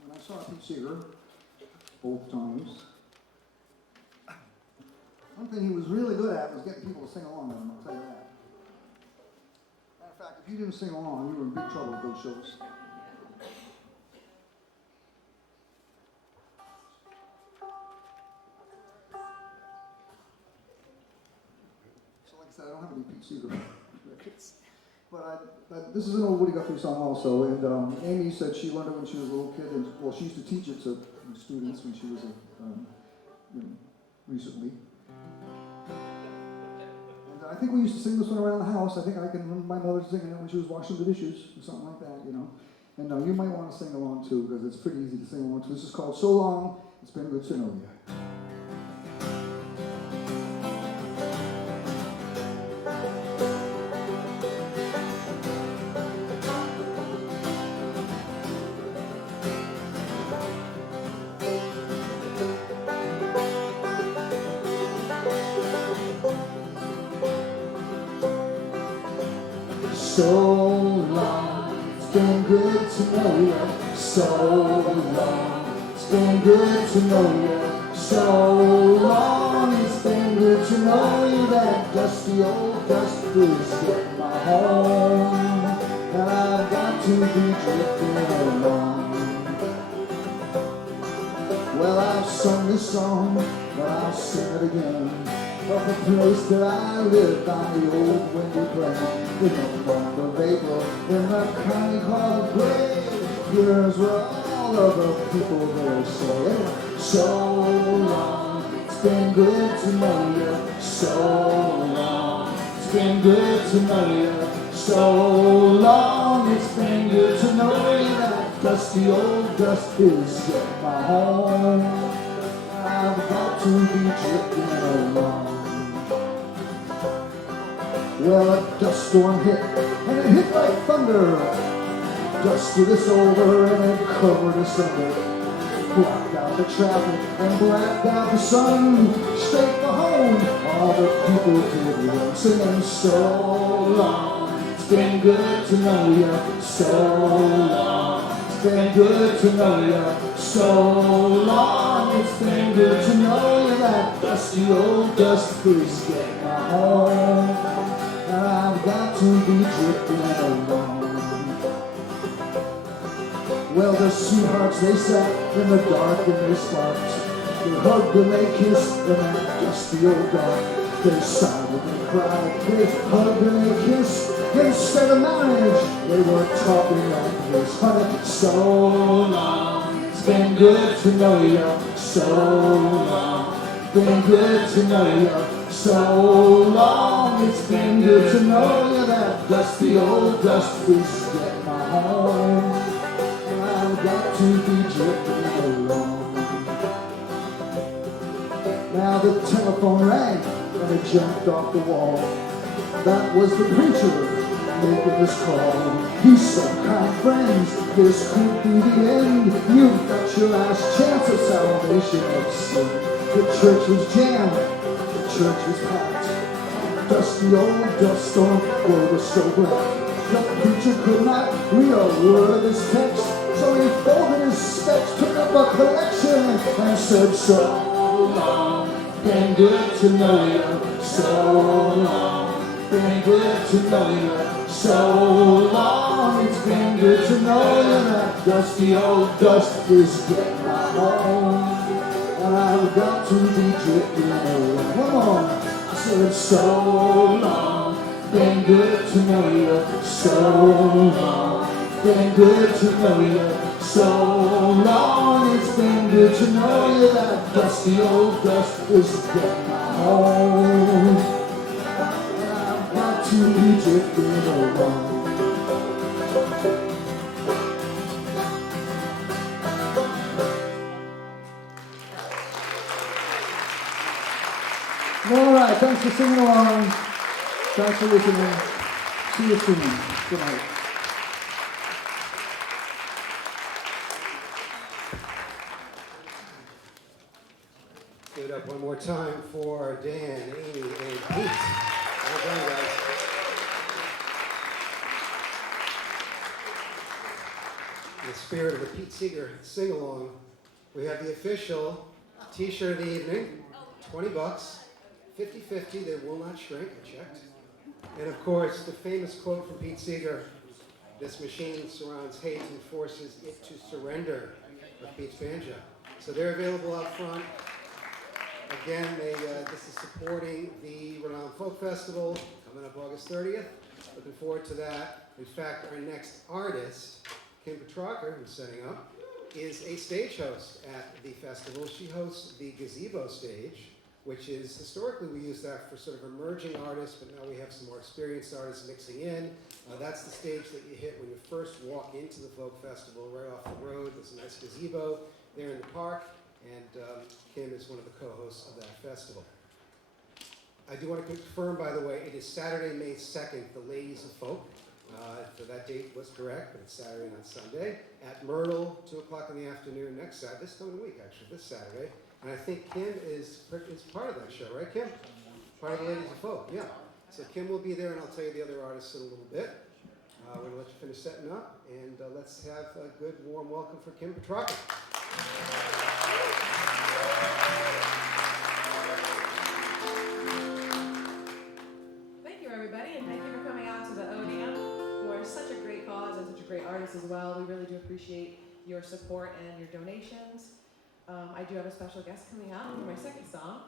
When I saw Pete Seeger, both times, one thing he was really good at was getting people to sing along with him, I'll tell you that. Matter of fact, if you didn't sing along, you were in big trouble at those shows. I don't have any Pete Seeger records, but this is an old Woody Guthrie song also, and Amy said she learned it when she was a little kid, and well, she used to teach it to students when she was recently. And I think we used to sing this one around the house. I think I can remember my mother singing it when she was washing the dishes or something like that, you know. And you might want to sing along too, because it's pretty easy to sing along to. This is called So Long, It's Been Good to Know You. So long, it's been good to know you. So long, it's been good to know you. So long, it's been good to know you. That dusty old dust is getting my home, and I've got to be drifting along. Well, I've sung this song, but I'll sing it again. Of the place that I lived on the old windy plain, in the month of April, in the county called Gray. Here's where all of the people there say, so long, it's been good to know you. So long, it's been good to know you. So long, it's been good to know you. That dusty old dust is getting my home. I've got to be drifting along. Well, a dust storm hit, and it hit like thunder. Dusted us over, and it covered us under. Blocked out the traffic, and blacked out the sun. Straight for home, all the people did run, singing so long. It's been good to know you. So long, it's been good to know you. So long, it's been good to know you. That dusty old dust is getting my home. I've got to be drifting along. Well, the sweethearts, they sat in the dark and they sparked. They hugged and they kissed in that dusty old dark. They sighed and they cried. They hugged and they kissed. Instead of marriage, they were talking like this. Honey, so long, it's been good to know you. So long, it's been good to know you. So long, it's been good to know you. That dusty old dust is getting my home, and I've got to be drifting along. Now the telephone rang, and it jumped off the wall. That was the preacher making this call. He said, kind friends, this could be the end. You've got your last chance of salvation of sin. The church was jammed. Church was packed. Dusty old dust storm rolled us so black. The preacher could not read a word of his text, so he folded his specs, took up a collection, and said, so long, been good to know you. So long, been good to know you. So long, it's been good to know you. That dusty old dust is getting my home, and I've got to be drifting along. Come on, I said so long, been good to know you. So long, been good to know you. So long, it's been good to know you. That dusty old dust is getting my home, and I've got to be drifting along. All right, thanks for singing along. Thanks for listening. See you soon. Good night. Give it up one more time for Dan, Amy, and Pete. Well done, guys. In the spirit of the Pete Seeger sing-along, we have the official t-shirt of the evening, $20, 50/50, they will not shrink, I checked. And of course, the famous quote from Pete Seeger, this machine surrounds hate and forces it to surrender, with Pete's banjo. So they're available out front. Again, this is supporting the Rhode Folk Festival coming up August 30th. Looking forward to that. In fact, our next artist, Kim Petrarca, who's setting up, is a stage host at the festival. She hosts the Gazebo stage, which is historically we use that for sort of emerging artists, but now we have some more experienced artists mixing in. That's the stage that you hit when you first walk into the folk festival, right off the road. There's a nice gazebo there in the park, and Kim is one of the co-hosts of that festival. I do want to confirm, by the way, it is Saturday, May 2nd, the Ladies of Folk. So that date was correct, but it's Saturday, not Sunday, at Myrtle, 2 o'clock in the afternoon next Saturday, this coming week, actually, this Saturday. And I think Kim is part of that show, right, Kim? Part of the Ladies of Folk, yeah. So Kim will be there, and I'll tell you the other artists in a little bit. We're going to let you finish setting up, and let's have a good, warm welcome for Kim Petrarca. Thank you, everybody, and thank you for coming out to the Odeum for such a great cause and such a great artist as well. We really do appreciate your support and your donations. I do have a special guest coming out for my second song.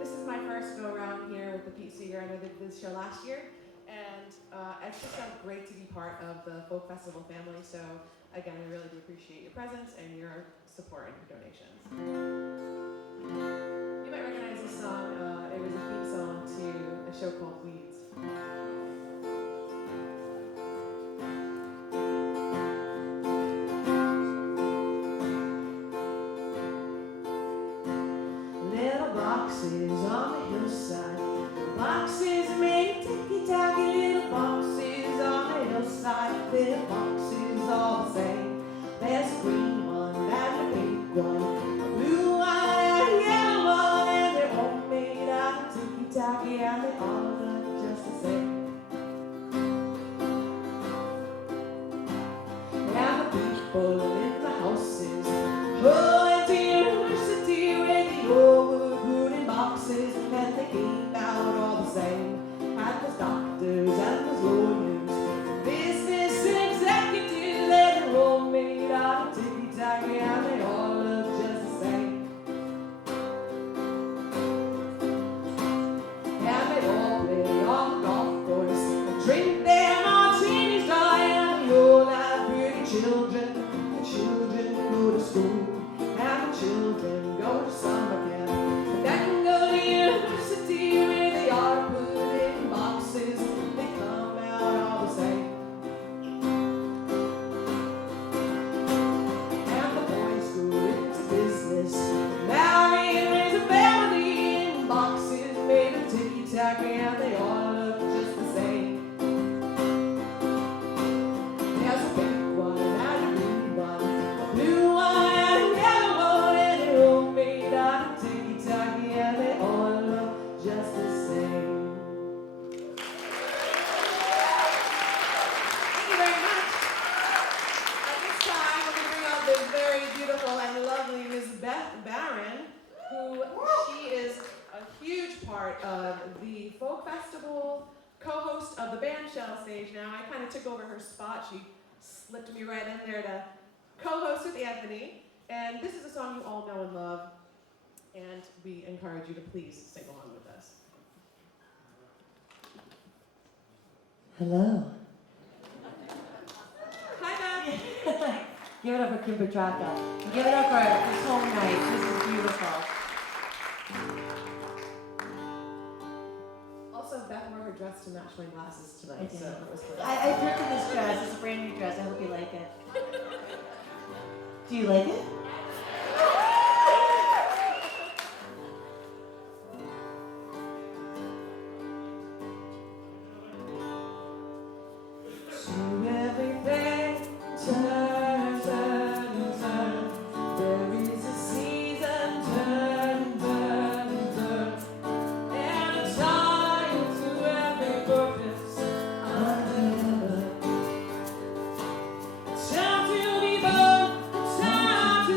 This is my first go around here with the Pete Seeger. I know they did this show last year, and it's just great to be part of the folk festival family. So again, we really do appreciate your presence and your support and your donations. You might recognize this song. It was a theme song to a show called Weeds. Little boxes on the hillside, boxes made ticky-tacky, little boxes on the hillside, little boxes all the same. There's a green one and a pink one, a blue one and a yellow one, and they're all made out of ticky-tacky, and they all look just the same. And the people in the houses went to university with the old wooden boxes, and they came out all the same. And there's doctors and there's lawyers, business executives, and they're all made out of ticky-tacky, and they all look just the same. And they all play on the golf course and drink their martinis dry, and they all have pretty children. The children go to school, and the children go to summer camp, and then go to university where they are put in boxes. They come out all the same. And the boys go into business, marry and raise a family in boxes made of ticky-tacky, and they all look just the same. There's a pink one and a green one, a blue one and a yellow one, and they're all made out of ticky-tacky, and they all look just the same. Thank you very much. At this time, we're going to bring out the very beautiful and lovely Miss Beth Barron, who she is a huge part of the folk festival, co-host of the bandshell stage now. I kind of took over her spot. She slipped me right in there to co-host with Anthony. And this is a song you all know and love, and we encourage you to please sing along with us. Hello. Hi, Beth. Give it up for Kim Petrarca. Give it up for this whole night. This is beautiful. Also, Beth wore her dress to match my glasses I tonight, did. so it was fun. I thrifted this dress. It's a brand new dress. I hope you like it. Do you like it? To everything, turn, turn, turn. There is a season, turn, turn, turn. And a time to every purpose under heaven. Time to be born, time to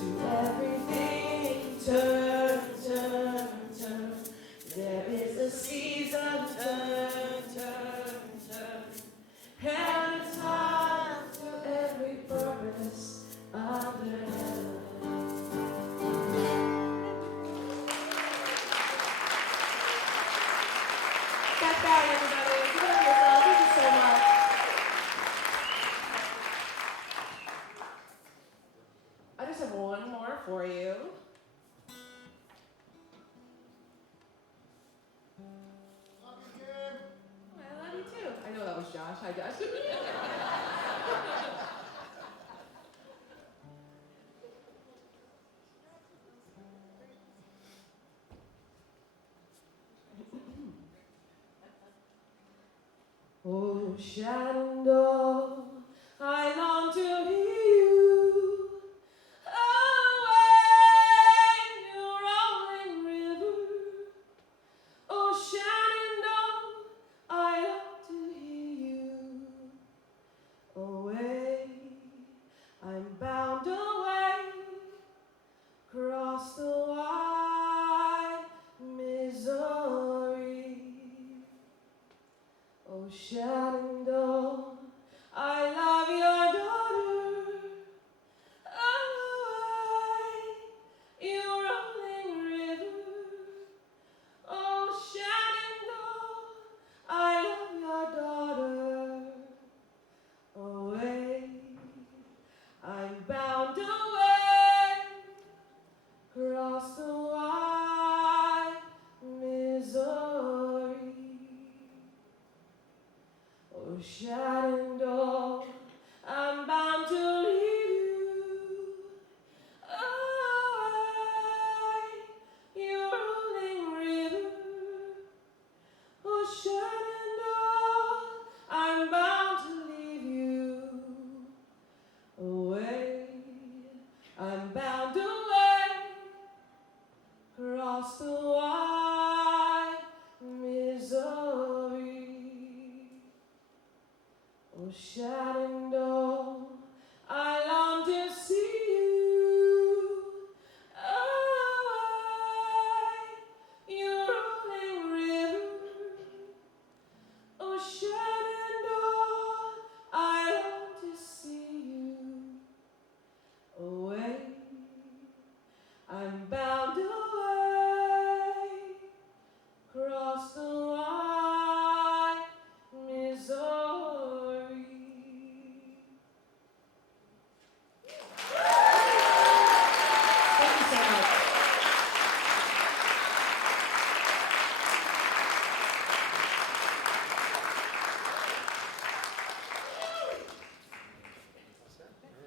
to everything. Turn, turn, turn. There is a season. Turn, turn, turn. And a time to every purpose under heaven. That's that, everybody. Give it up yourself. Thank you so much. I just have one more for you. I love you too. I know that was Josh. Hi, Josh. Oh, Shenandoah, I long to hear you. Away, you rolling river. Oh, Shenandoah, I long to hear you. Away, I'm bound away, across the wide Missouri. Oh, Shenandoah, I love your daughter. Away, you rolling river. Oh, Shenandoah, I love your daughter. Away, I'm bound away, across the wide Missouri. Oh, Shenandoah, I'm bound to leave you. Away, you rolling river. Oh, Shenandoah, I'm bound to leave you. Away, I'm bound away, across the wide Missouri. Oh, Shenandoah, I long to see you. Away, you rolling river. Oh, Shenandoah, I long to see you. Away, I'm bound away, across the wide Missouri. Thank you so much.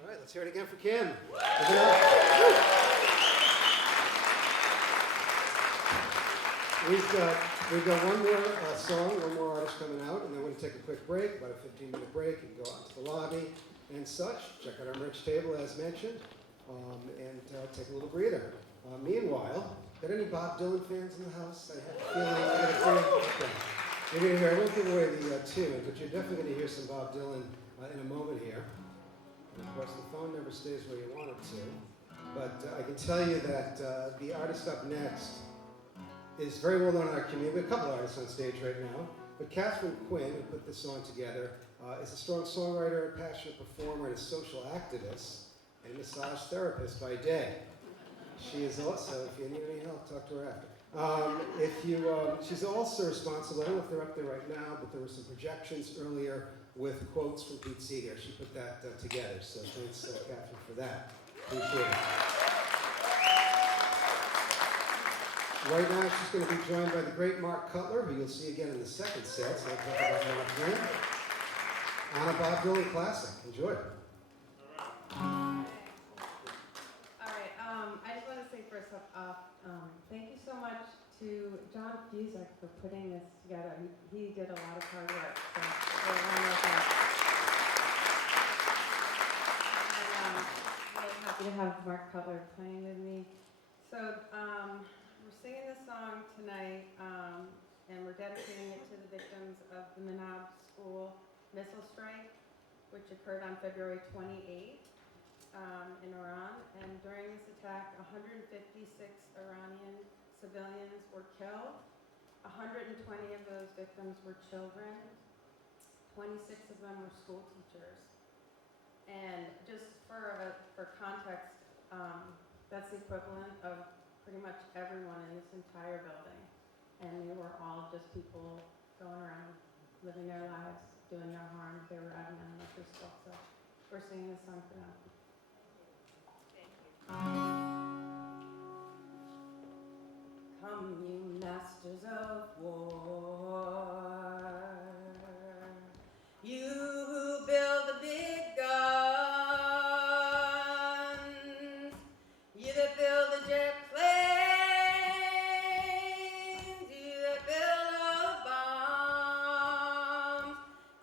All right, let's hear it again for Kim. Give it up. We've got one more song, one more artist coming out, and then we're going to take a quick break, about a 15-minute break, and go out to the lobby and such. Check out our merch table, as mentioned, and take a little breather. Meanwhile, got any Bob Dylan fans in the house? I have a feeling you're going to hear. Okay. You're going to hear. I won't give away the tune, but you're definitely going to hear some Bob Dylan in a moment here. And of course, the phone never stays where you want it to. But I can tell you that the artist up next is very well known in our community. We have a couple artists on stage right now. But Katherine, Quinn, who put this song together, is a strong songwriter, a passionate performer, and a social activist, and a massage therapist by day. She is also, if you need any help, talk to her after. She's also responsible, I don't know if they're up there right now, but there were some projections earlier with quotes from Pete Seeger. She put that together, so thanks, Katherine, for that. Appreciate it. Right now, she's going to be joined by the great Mark Cutler, who you'll see again in the second set, so I'll talk about Mark then, on a Bob Dylan classic. Enjoy. All right, I just want to say first off, thank you so much to John Fusek for putting this together. He did a lot of hard work, so we're on with that. And really happy to have Mark Cutler playing with me. So we're singing this song tonight, and we're dedicating it to the victims of the Menab School missile strike, which occurred on February 28th in Iran. And during this fact, 156 Iranian civilians were killed. 120 of those victims were children. 26 of them were school teachers. And just for context, that's the equivalent of pretty much everyone in this entire building. And they were all just people going around, living their lives, doing no harm. They were out in elementary school, so we're singing this song for them. Come, you masters of war, you who build the big guns, you that build the jet planes, you that build all the bombs,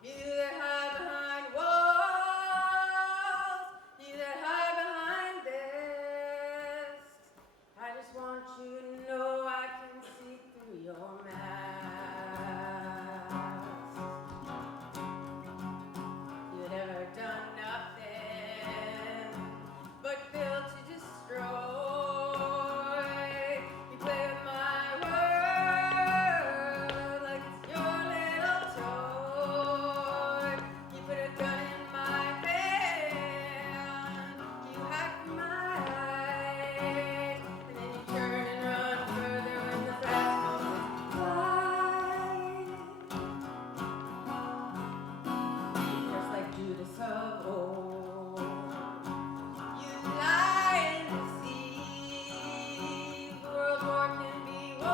you that hide behind walls, you that hide behind desks. I just want you to know I can see through your masks. You've never done nothing but build to destroy. You play with my world like it's your little toy. You put a gun in my hand, you hack my eyes, and then you turn and run further when the fast moments fly. Just like Judas of old, you lie and deceive. World War can be won.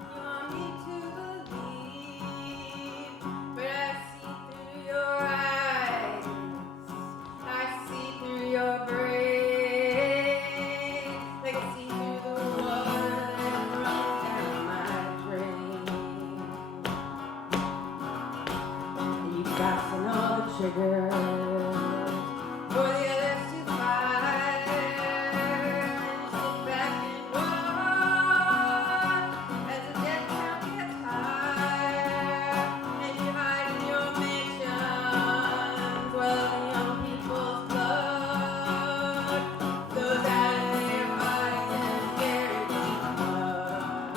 You want me to believe, but I see through your eyes. I see through your brain, like I see through the water that runs down my drain. And you fasten all the triggers for the others to fire. And you sit back and watch as the death count gets higher. And you hide in your mansions while the young people's blood goes out of their bodies and is buried deep mud.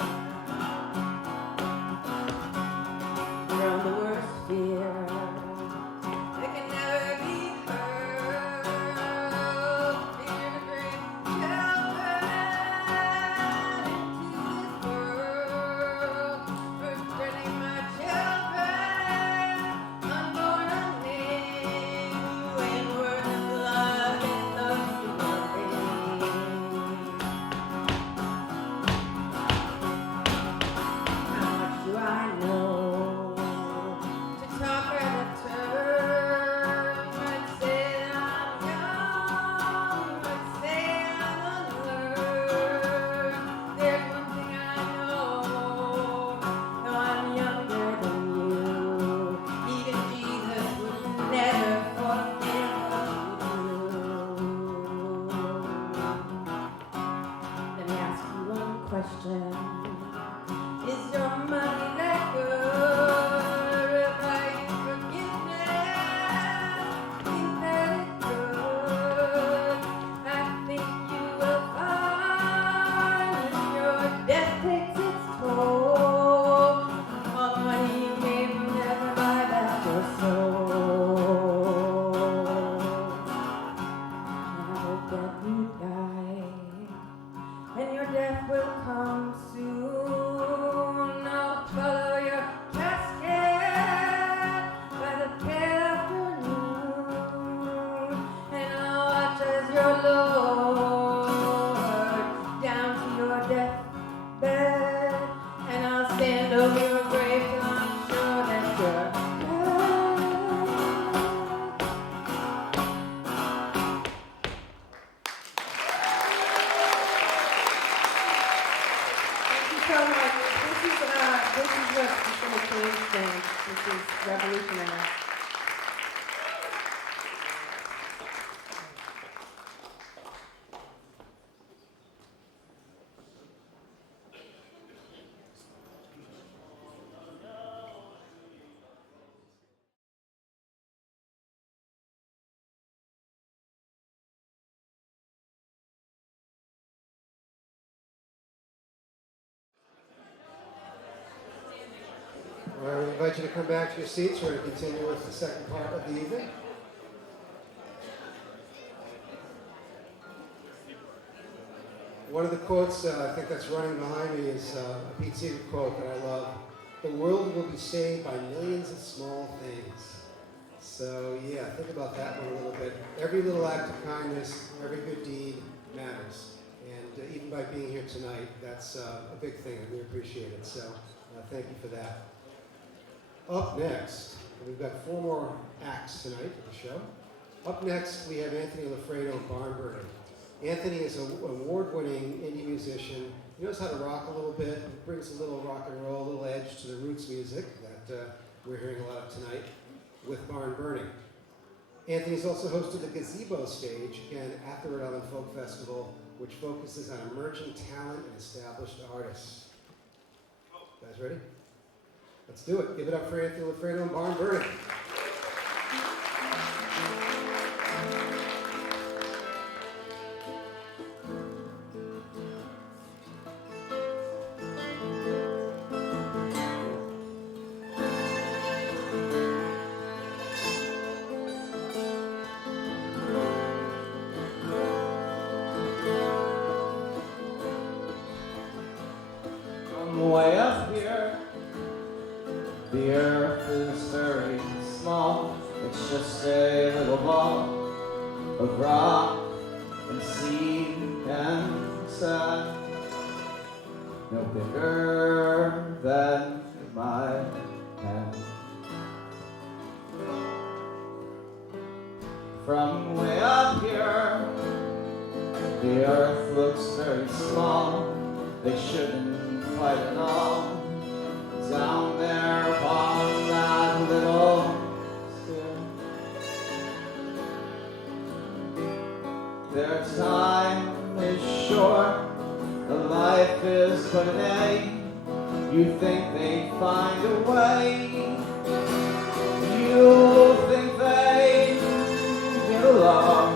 From the worst fear that can never be heard, fear to bring children into this world, for spreading my children, unborn, unnamed, who ain't worth the blood and love to your veins. How much do I know to talk or to turn? Might say I'm young, might say I'm unlearned. There's one thing I know, though I'm younger than you, even Jesus would never forgive what you do. Let me ask you one question. Is your money that good? Reply forgiveness. Think that it could. I think you will find when your death takes its toll, all the money you gave will never buy back your soul. And I hope that you die, and your death will come soon. I'll follow your casket by the pale afternoon, and I'll watch as your Lord down to your deathbed, and I'll stand over your grave till I'm sure that you're dead. Thank you so much. This is what's going to change things. This is revolutionary. invite you to come back to your seats. We're going to continue with the second part of the evening. One of the quotes I think that's running behind me is a Pete Seeger quote that I love. The world will be saved by millions of small things. So yeah, think about that one a little bit. Every little act of kindness, every good deed matters. And even by being here tonight, that's a big thing, and we appreciate it. So thank you for that. Up next, we've got 4 more acts tonight at the show. Up next, we have Anthony Loffredio and Barron. Anthony is an award-winning indie musician. He knows how to rock a little bit. He brings a little rock and roll, a little edge to the roots music that we're hearing a lot of tonight with Barn Burning. Anthony's also hosted the Gazebo stage, again, at the Rhode Island Folk Festival, which focuses on emerging talent and established artists. Guys ready? Let's do it. Give it up for Anthony Loffredio and Barn Burning. Way up here, the earth is very small. It's just a little ball of rock and seed and sand, no bigger than my hand. From way up here, the earth looks very small. They shouldn't fight at all. Down there upon that little hill, their time is short, the life is but a day. You think they find a way, you think they get along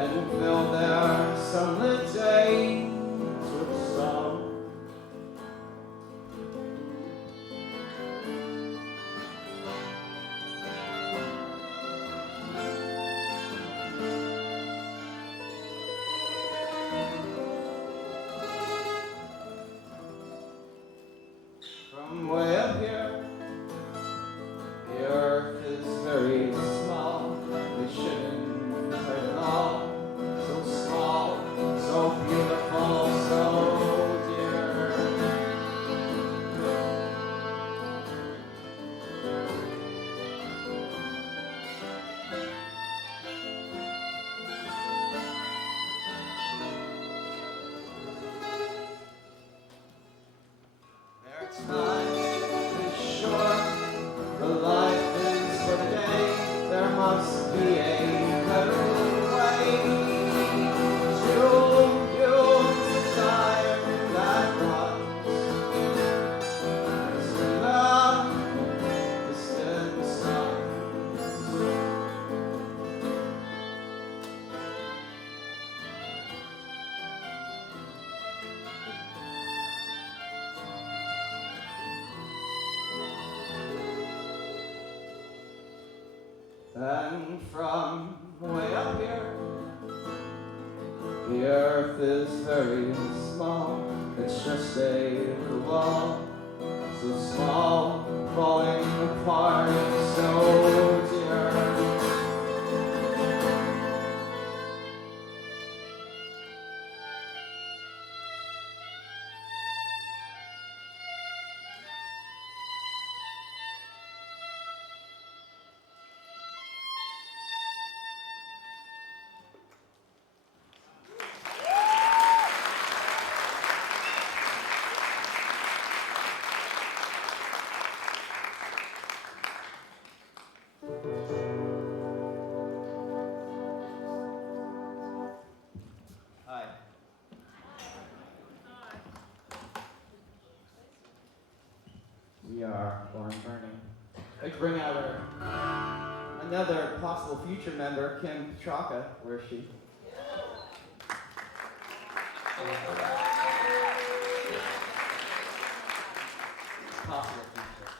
and fill their sunlit days with song. From way up here, the earth is very small. We shouldn't hurt at all. So small, so beautiful, so dear. Their time is short, the life is for the day. There must be a better way to use the time that runs. There's enough distant sun. And from way up here, the earth is very small. It's just a little ball, so small, falling apart, so dear. Hi. We are Barn Burning. I'd like to bring out another possible future member, Kim Petrarca. Where is she? Possible future.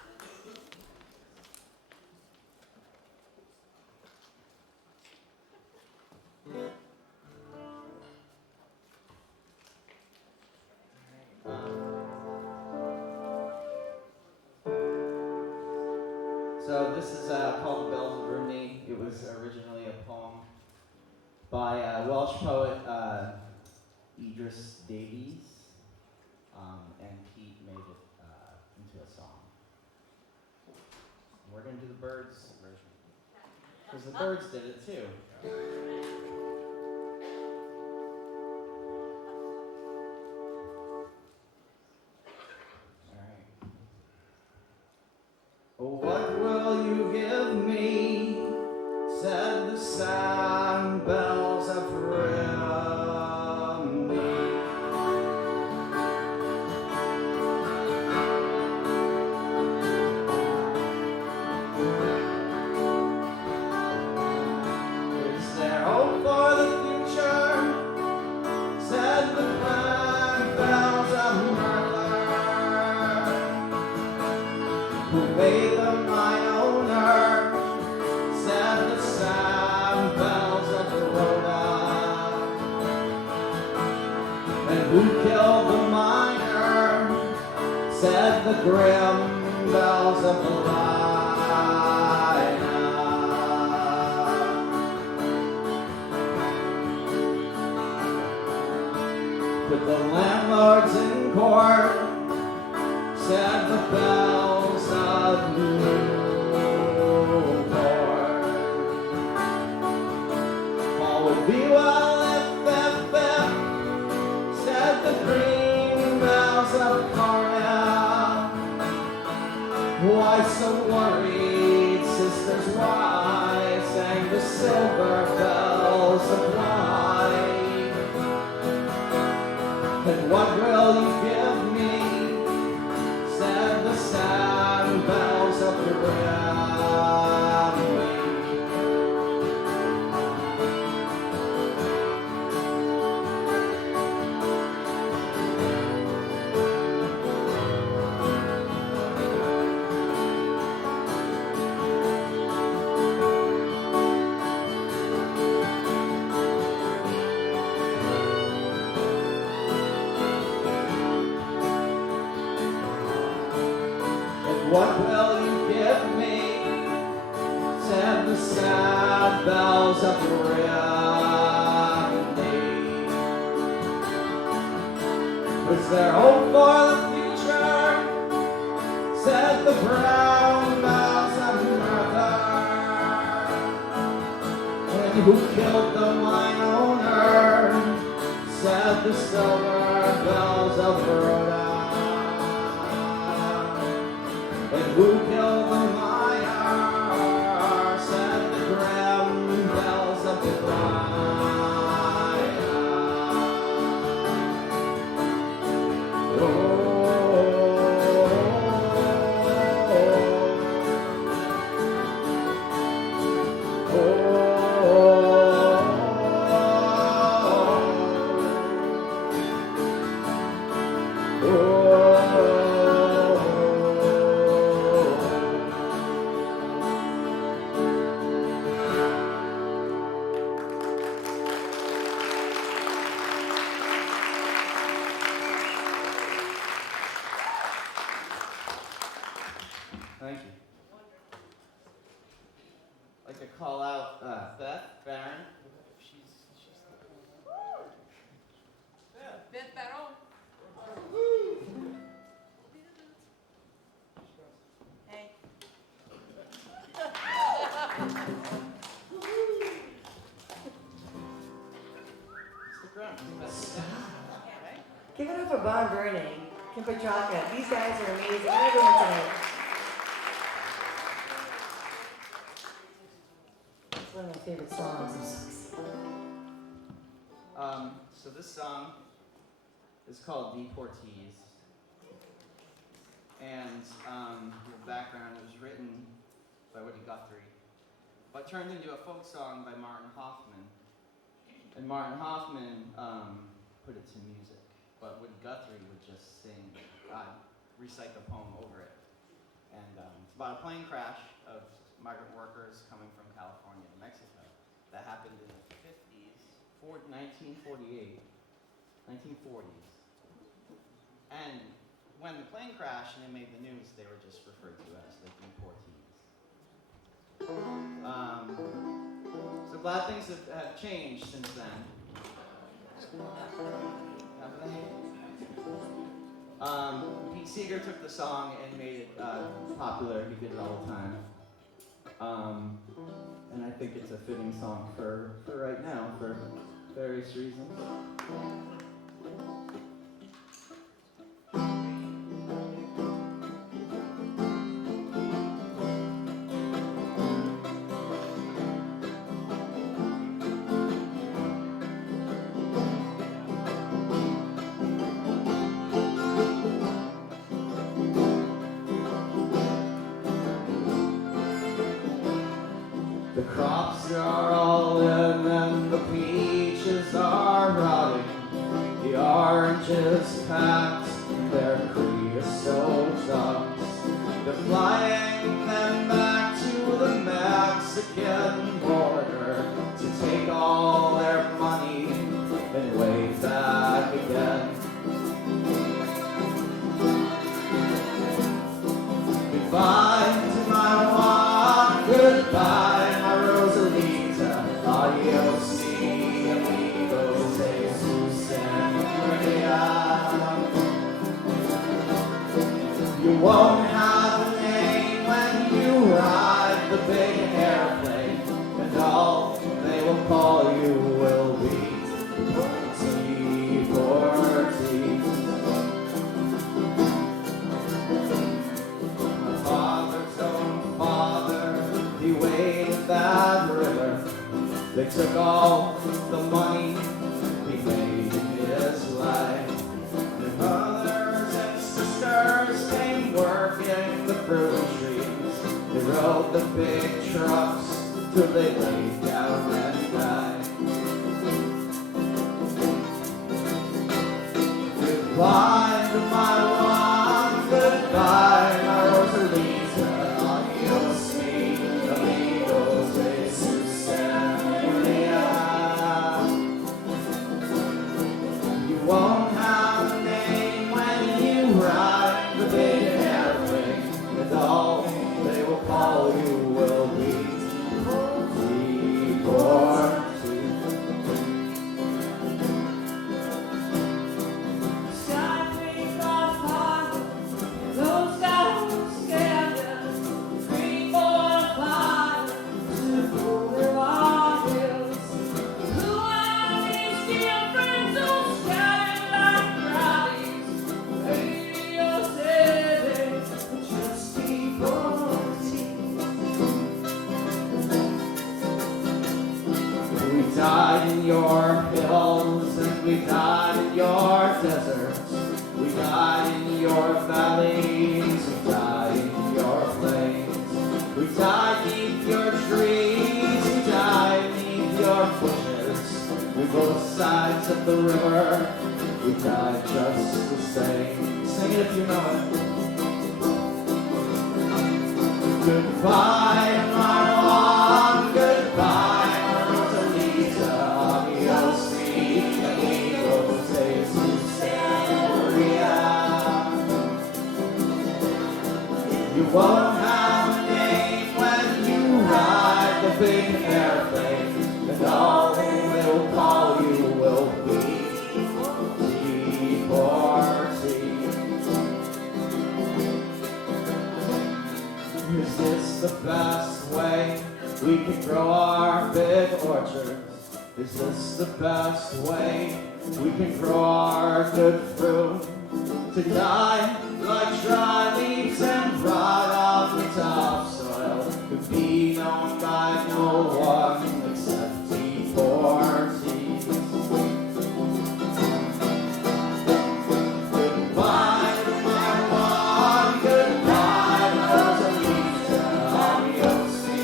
So this is called The Bells of Rooney. It was originally a poem by Welsh poet Idris Davies, and Pete made it into a song. We're going to do the Birds version, because the Birds did it too. What will you give me? Said the sad bells of Rhode. Is there hope for the future? Said the glad bells of Merlin, who made them my owner. Said the sad bells of Rhode, and who killed the miner? Said the grim bells of the with the landlords in court, said the bells of Newport. All would be well if, said the green bells of Corinth. Why so worried, sisters, why? Sang the silver bells of light. And what will you give me? Said the sad bells of the What will you give me? Said the sad bells of reality. Was there hope for the future? Said the brown bells of murder. And who killed the mine owner? Said the silver bells of Rhode. And who killed the miner? Said the grim bells of the Thank you. I'd like to call out Beth, Barron. She's Beth Barron. Hey. stick around. Give it up for Barron Burning, Kim Petrarca. These guys are amazing. Everyone tonight. It's one of my favorite songs. So this song is called Deportees. And the background, it was written by Woody Guthrie, but turned into a folk song by Martin Hoffman. And Martin Hoffman put it to music, but Woody Guthrie would just sing, recite the poem over it. And it's about a plane crash of migrant workers coming from California to Mexico that happened in the 1940s. And when the plane crashed and it made the news, they were just referred to as the deportees. So glad things have changed since then. Haven't they? Pete Seeger took the song and made it popular. He did it all the time. And I think it's a fitting song for right now for various reasons. The crops are all in and the peaches are rotting. The oranges packed their creosote tops. They're flying them back to the Mexican border to take all their money and way back again. Goodbye to my Juan, goodbye my Rosalita, adios mi amigos, Jesus and Maria. You won't have a name when you ride the big airplane, and all they will call you will be T for T. My father's own father, he waded that river. They took all the money he made in his life. Their brothers and sisters came working the fruit trees. They rode the big trucks till they laid down and died. Goodbye to my one, goodbye my Rosalita, adios mi amigos, Jesus and Maria. You won't have a name when you ride the big airplane, and all they will call you will be T for T. We died in your hills and we died in your deserts. We died in your valleys, we died in your plains. We died beneath your trees, we died beneath your bushes. We both sides of the river, we died just the same. Sing it if you know it. Goodbye, my one, goodbye. You won't have a name when you ride the big airplane, and all they will call you will be T for T. Is this the best way we can grow our big orchards? Is this the best way we can grow our good fruit? To die like dry leaves and rot off the topsoil, to be known by no one except T for T. Goodbye to my one, goodbye Rosalita, adios mi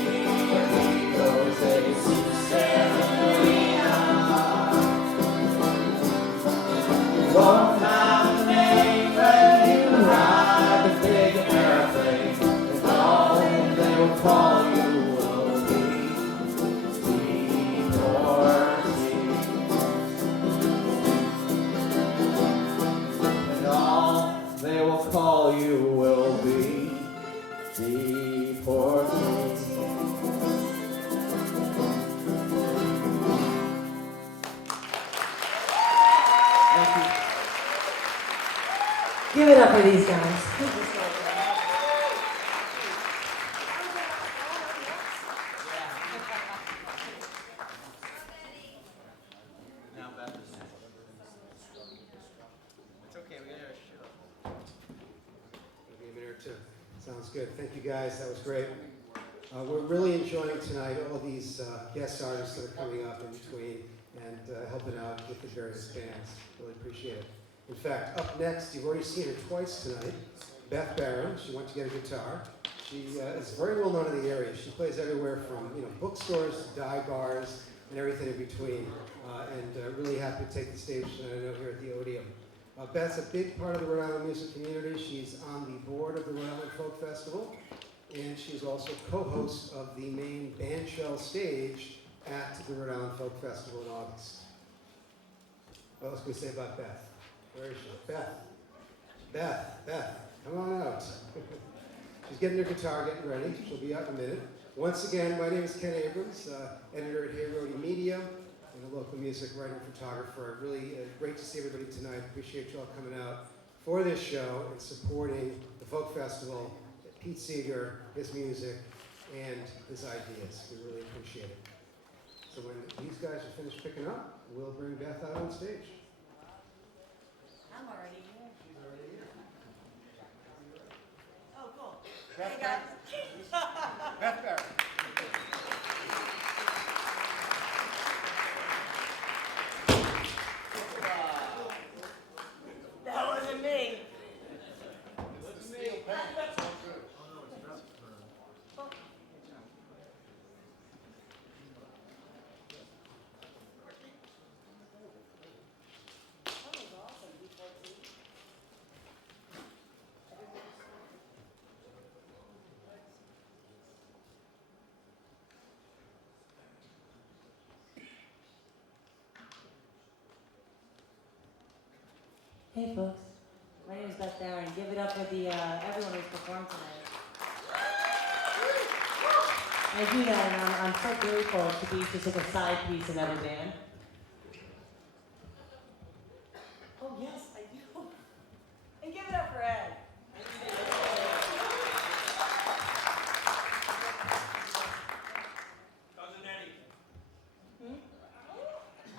amigos, Jesus and Maria. Won't have a name when you ride the big airplane, and all they will call you will be Give it up for these guys. Now Beth is next. It's okay, we got our shit up. Maybe a minute or two. Sounds good. Thank you guys. That was great. We're really enjoying tonight all these guest artists that are coming up in between and helping out with the various bands. Really appreciate it. In fact, up next, you've already seen her twice tonight. Beth Barron. She went to get a guitar. She is very well known in the area. She plays everywhere from bookstores to dive bars and everything in between. Really happy to take the stage tonight, I know, here at the Odeum. Beth's a big part of the Rhode Island music community. She's on the board of the Rhode Island Folk Festival, and she's also co-host of the main bandshell stage at the Rhode Island Folk Festival in August. What else can we say about Beth? Where is she? Beth, come on out. She's getting her guitar, getting ready. She'll be out in a minute. Once again, my name is Ken Abrams, editor at Rhode Media, and a local music writer and photographer. Really great to see everybody tonight. Appreciate you all coming out for this show and supporting the Folk Festival, Pete Seeger, his music, and his ideas. We really appreciate it. So when these guys are finished picking up, we'll bring Beth out on stage. I'm already here. She's already here. Oh, cool. Beth Hey, guys. Beth Barron. That wasn't me. It's the steel pen. It's all good. Hey folks, my name is Beth Barron. Give it up for the everyone who's performed tonight. I do that, and I'm so grateful to be just like a side piece in every band. Oh yes, I do. And give it up for Ed. Cousin Eddie. Hmm?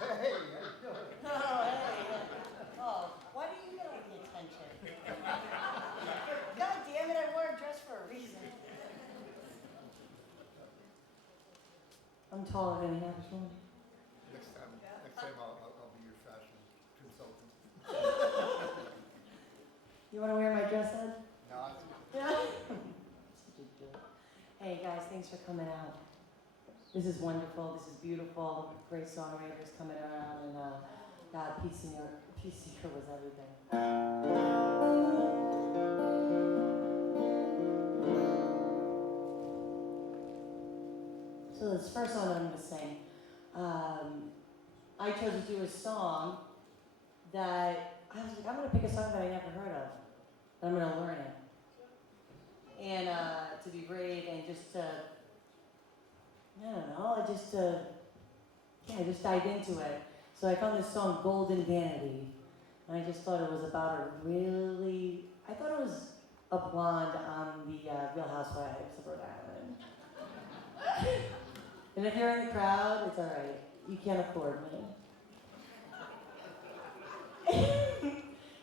Hey, how you doing? Oh, hey. Oh, why do you get all the attention? God damn it, I wore a dress for a reason. I'm taller than the average woman. Next time I'll be your fashion consultant. You want to wear my dress, Ed? No, Yeah. Such a joke. Hey guys, thanks for coming out. This is wonderful. This is beautiful. Great songwriters coming around, and God, Pete Seeger was everything. So this first song I'm going to sing, I chose to do a song that I was like, I'm going to pick a song that I never heard of. But I'm going to learn it. And to be brave and just to, I don't know, I just dived into it. So I found this song, Golden Vanity. And I just thought it was about I thought it was a blonde on the Real Housewives of Rhode Island. And if you're in the crowd, it's all right. You can't afford me.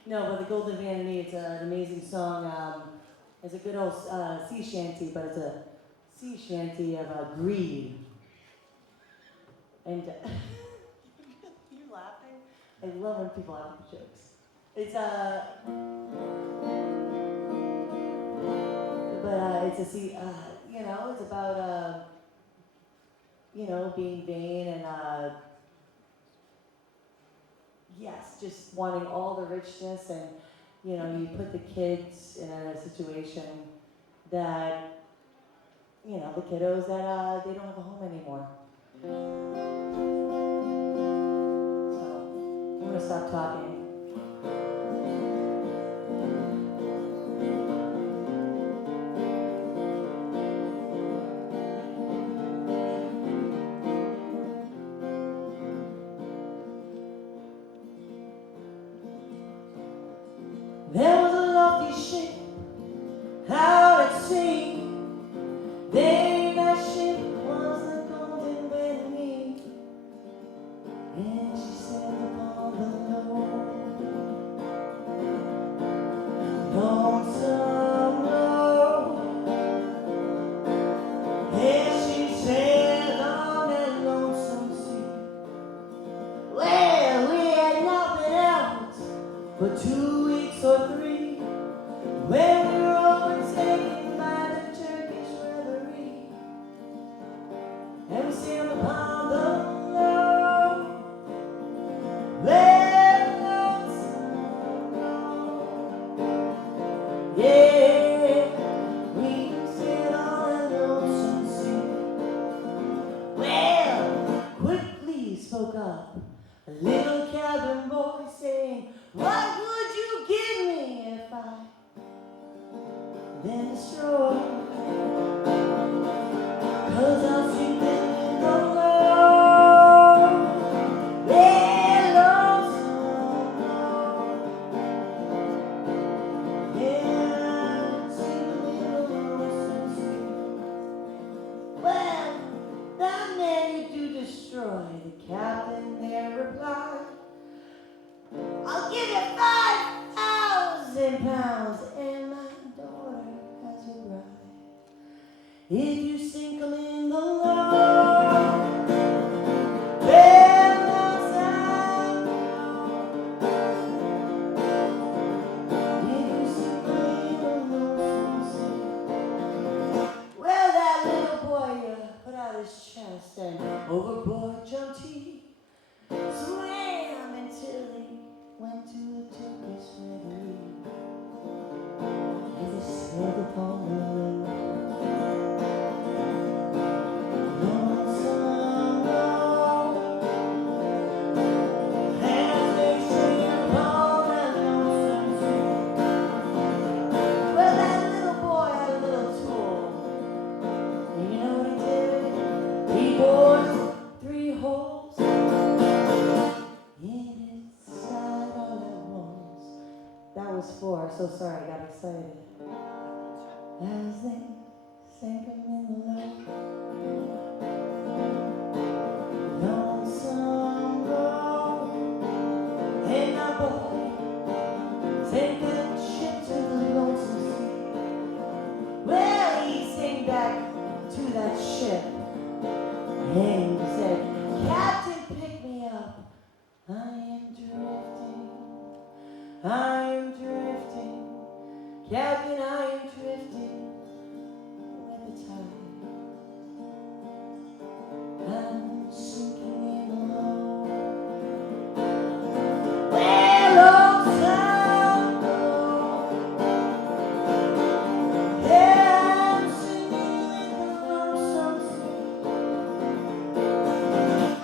No, but the Golden Vanity, it's an amazing song. It's a good old sea shanty, but it's a sea shanty of greed. And you laughing? I love when people laugh at jokes. It's it's a sea. It's about being vain and yes, just wanting all the richness, and you put the kids in a situation that the kiddos that they don't have a home anymore. So I'm gonna stop talking. There was a for 2 weeks or 3, when we were always taken by the Turkish reverie, and we sailed upon the low, let lonesome road. Yeah, we sailed on a lonesome sea. Well, quickly spoke up a little cabin boy saying, what would you give me if I then destroy? 'Cause I'll sink them in the low, let lonesome road. Yeah, sink them in the lonesome sea. Well, that man you do destroy, the captain there replied, I'll give you 5,000 pounds and my daughter as your bride. If you sink them in the low, let lonesome road. If you sink them in the lonesome sea. Well, that little boy put out his chest and overboard jumped he. Swam until he went to the Turkish reverie. As he sailed upon the lonesome road. As they sailed upon that lonesome sea. Well, that little boy had a little tool. And you know what he did? He bored 3 holes in his side all at once. That was 4, so sorry, I got excited. As they sank him in the lonesome road. Hey, my boy, take that ship to the lonesome sea. Well, he sang back to that ship. And he said, Captain, pick me up. I am drifting. I am drifting. Captain, I am drifting with the tide. I'm sinking in the low. Well, lonesome road. Yeah, I'm sinking in the lonesome sea.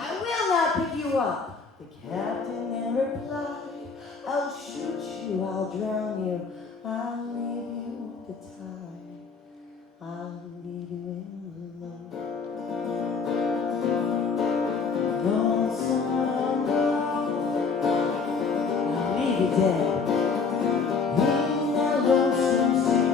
I will not pick you up, the captain then replied. I'll shoot you, I'll drown you, I'll leave you with the tide. I'll leave you in the low. Lonesome road. I'll leave you dead in that lonesome sea.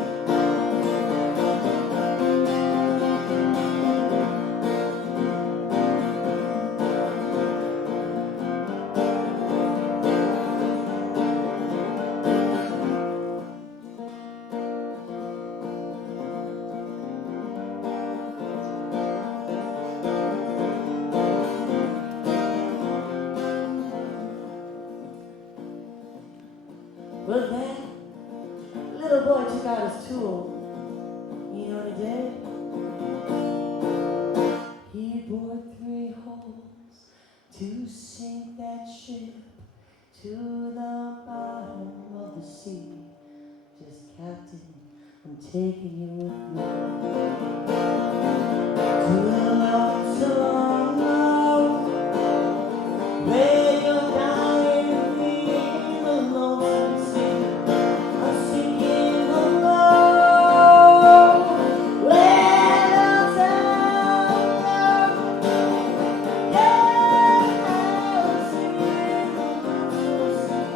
Well, that little boy took out his tool. You know what he did? He bored 3 holes to sink that ship to the bottom of the sea. Just, Captain, I'm taking you with me to the lonesome road, where you're dying in the lonesome sea. I'm sinking alone, where lonesome road. Yeah, I'm sinking in the lonesome sea.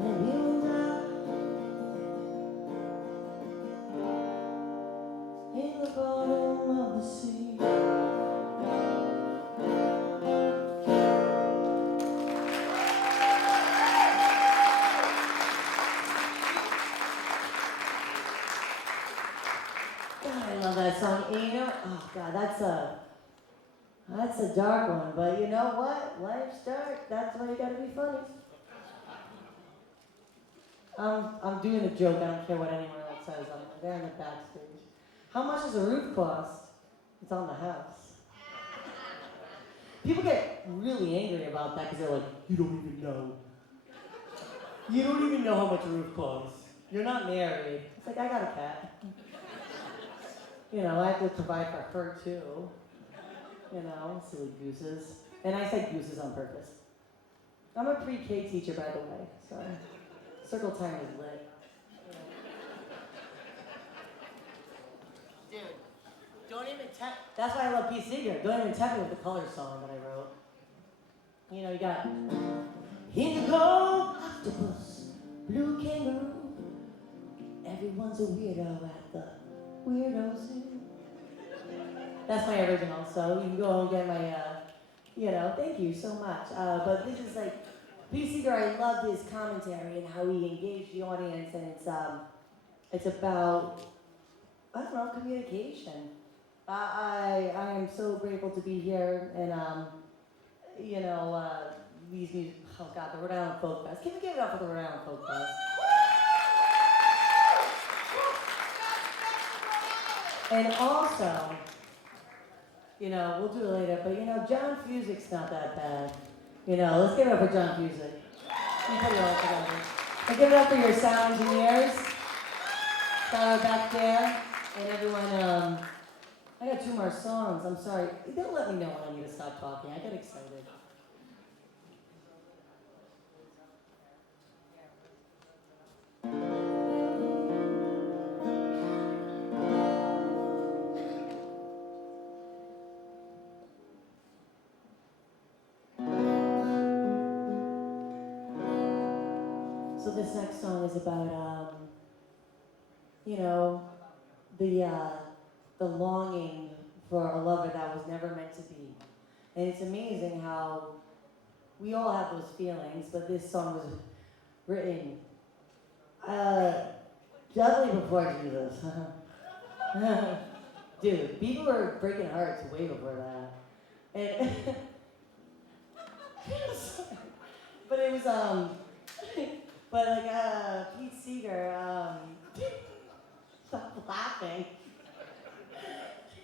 And you and I in the bottom of the sea. God, I love that song. And you know, oh God, that's a That's a dark one, but you know what? Life's dark. That's why you gotta be funny. I'm doing a joke. I don't care what anyone else says. I'm there in the backstage. How much does a roof cost? It's on the house. People get really angry about that because they're like, you don't even know. You don't even know how much a roof costs. You're not married. It's like, I got a cat. You know, I have to provide for her too. You know, silly gooses. And I said gooses on purpose. I'm a pre-K teacher, by the way, so circle time is lit. Dude, don't even that's why I love Pete Seeger. Don't even tempt me with the color song that I wrote. You know, you got indigo, octopus, blue kangaroo. Everyone's a weirdo at the Weirdo Zoo. That's my original, so you can go and get my, thank you so much. But this is like, Pete Seeger, I loved his commentary and how he engaged the audience, and it's about, I don't know, communication. I am so grateful to be here, and these music, oh God, the Rhode Island Folk Fest. Can we give it up for the Rhode Island Folk Fest? And also, we'll do it later, but John Fusic's not that bad. Let's give it up for John Fusic. And put it all together. And give it up for your sound engineers. Back there. And everyone, I got 2 more songs. I'm sorry. They'll let me know when I need to stop talking. I get excited. So this next song is about, the longing for a lover that was never meant to be. And it's amazing how we all have those feelings, but this song was written definitely before Jesus. Dude, people were breaking hearts way before that. And but it was Pete Seeger, stop laughing.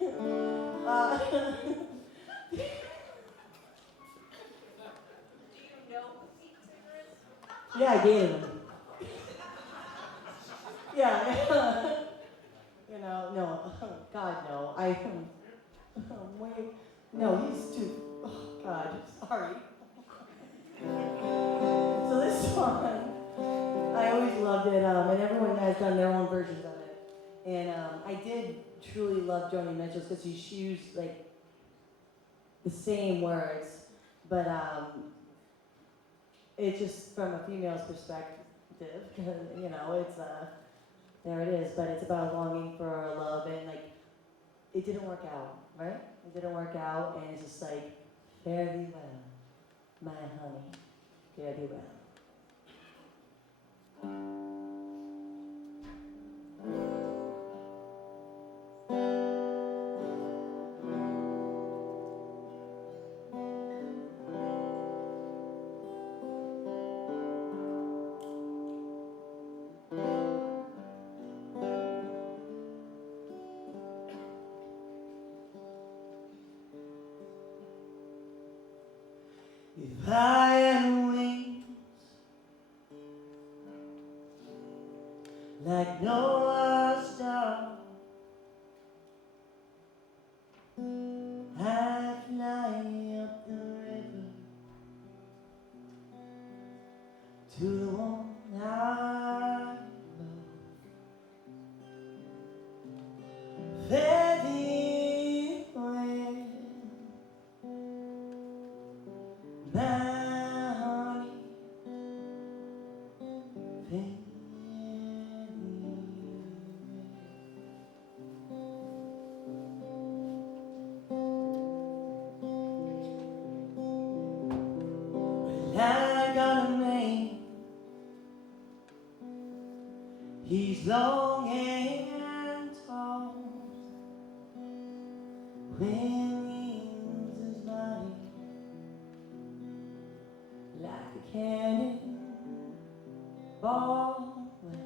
Do you know who Pete Seeger is? Yeah, I dated him. Yeah. No, God, no. No, he's too, God, sorry. So this song, I always loved it, and everyone has done their own versions of it. And I did truly love Joni Mitchell's because she used the same words, but it's just from a female's perspective, because it's there it is. But it's about longing for love, and it didn't work out, right? It didn't work out, and it's just fare thee well, my honey, fare thee well. If I had wings like Noah's star, I'd fly up the river to the one I love. Fare thee well, my honey, fare thee well. I got a man, he's long and tall. When he uses like a cannon ball when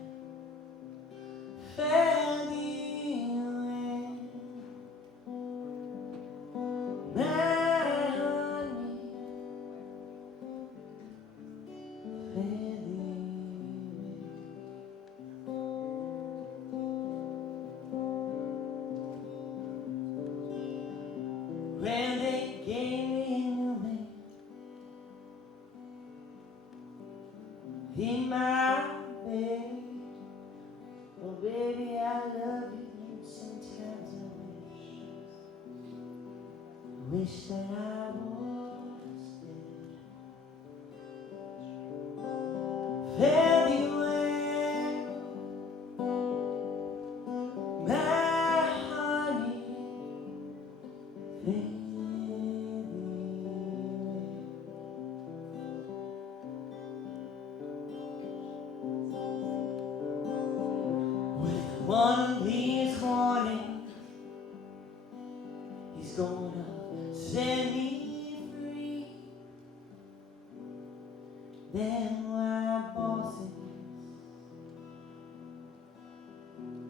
fell the wind. My honey fell the wind. When they gave me away in my bed, oh baby, I love you. Sometimes I wish that I was dead. Fare thee well, my honey. Fare thee well. With one of these mornings, he's gonna set me free. Then my boss is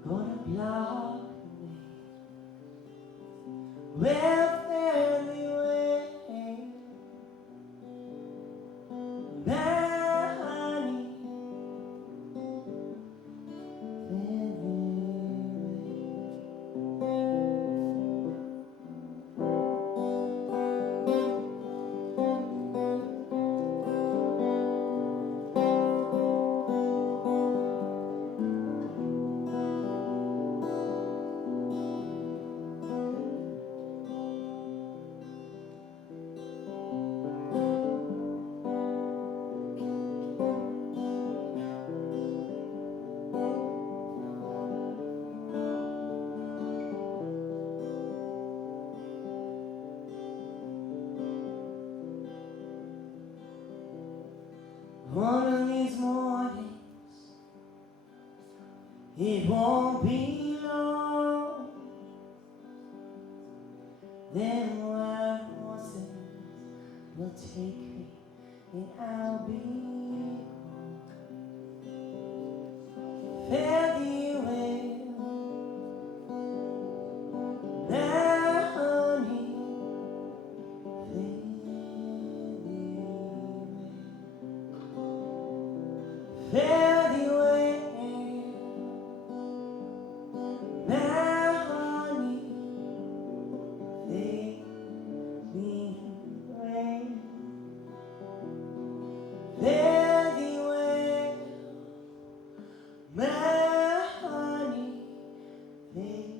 gonna block me. Well, fare thee well, my honey. Fare thee one of these mornings, it won't be long. Then white horses will take me, and I'll be gone. Fare thee well, my honey. Fare thee well. Fare thee well, my honey. Fare thee well. Fare thee well, my honey. Fare thee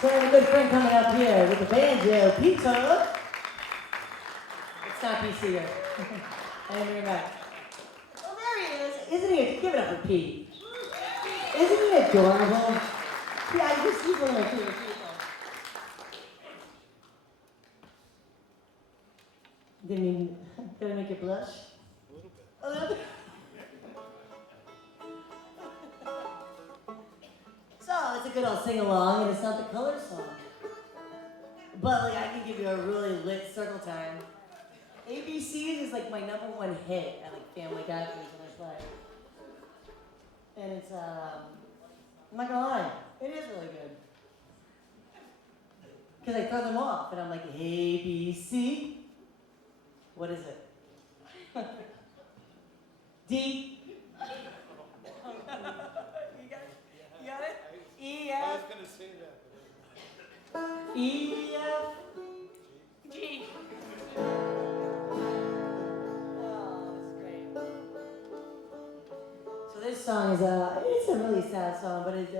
So I have a good friend coming up here with the banjo, Peter. It's not Pete Seeger. I didn't bring him back. Oh, there he is. Isn't he? Give it up for Pete. Isn't he adorable? Yeah, he's one of my favorite people. Did I make you blush? A little bit. A little bit. So it's a good old sing-along, and it's not the color song. But like, I can give you a really lit circle time. ABCs is like my #1 hit at like family gatherings when I play. And it's, I'm not gonna lie, it is really good. Because I throw them off, and I'm like, ABC. What is it? D. You got it? You got it? E, F. I was going to say that. E, F. G. Oh, that's great. So this song is it's a really sad song, but it's you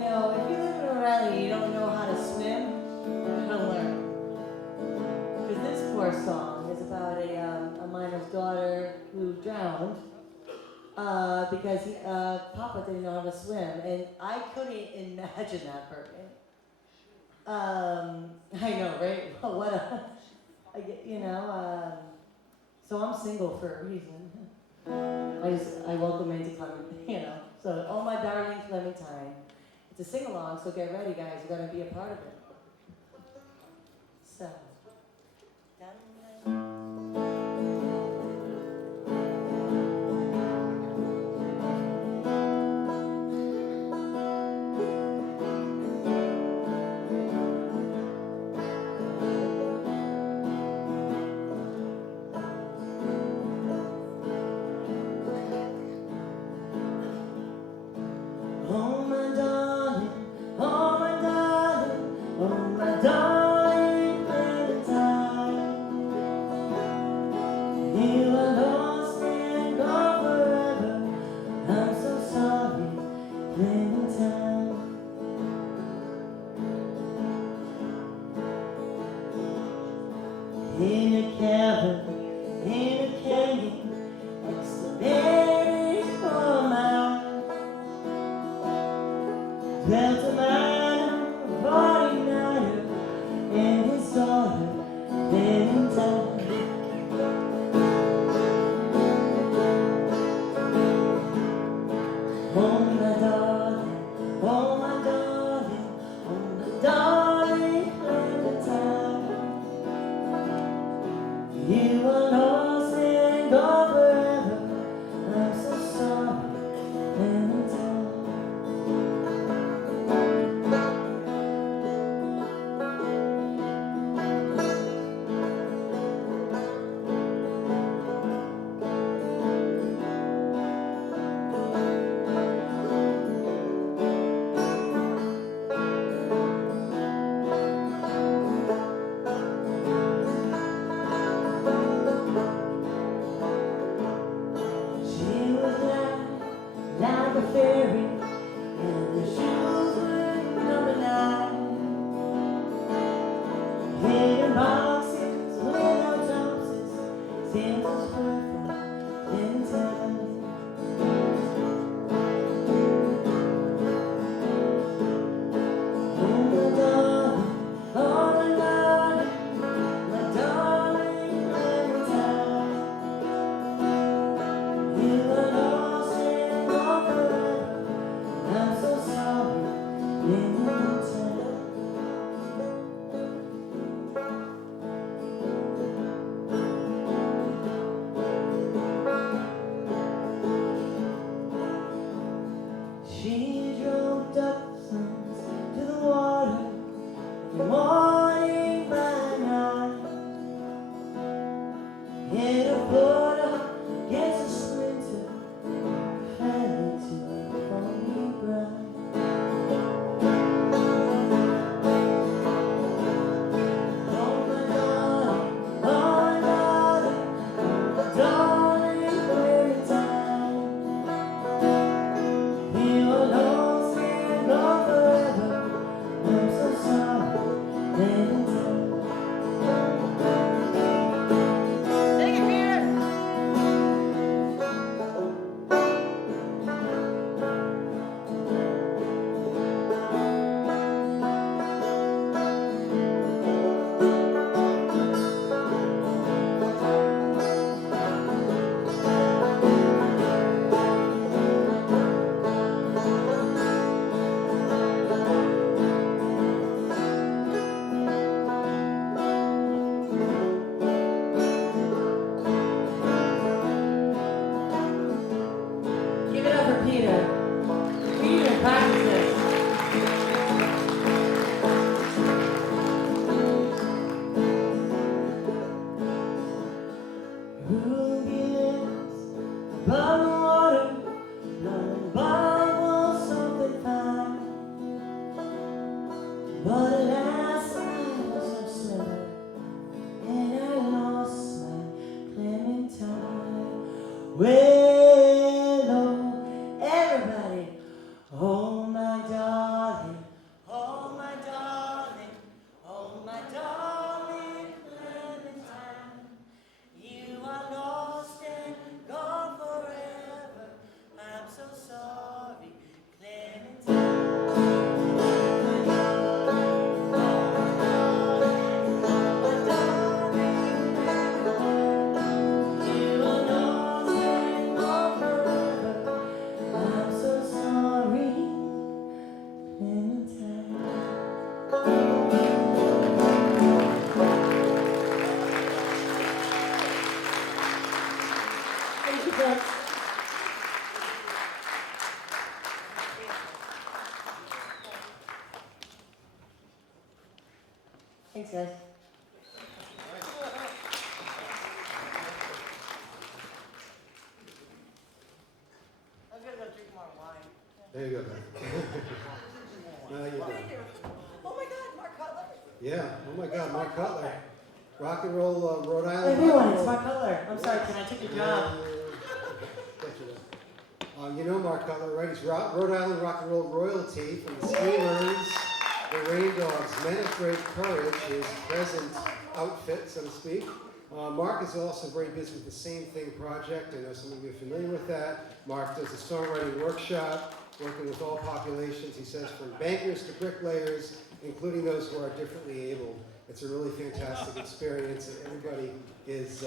know, if you live in a rally and you don't know how to swim, you're gonna learn. Because this poor song is about a miner's daughter who drowned because Papa didn't know how to swim, and I couldn't imagine that for me. I know, right? What a So I'm single for a reason. I welcome into Clementine, So, oh my darling Clementine. It's a sing-along, so get ready, guys. You're gonna be a part of it. So. There you go, Beth. Now you're done. Oh my God, Mark Cutler. Yeah, oh my God, Mark Cutler. Rock and roll, Rhode Island. Everyone, it's Mark Cutler. I'm sorry, can I take your job? You know Mark Cutler, right? He's Rhode Island rock and roll royalty from the Screamers, the Rain Dogs, Men of Great Courage, his present outfit, so to speak. Mark is also very busy with the Same Thing project. I know some of you are familiar with that. Mark does a songwriting workshop, working with all populations. He says from bankers to bricklayers, including those who are differently able. It's a really fantastic experience, and everybody is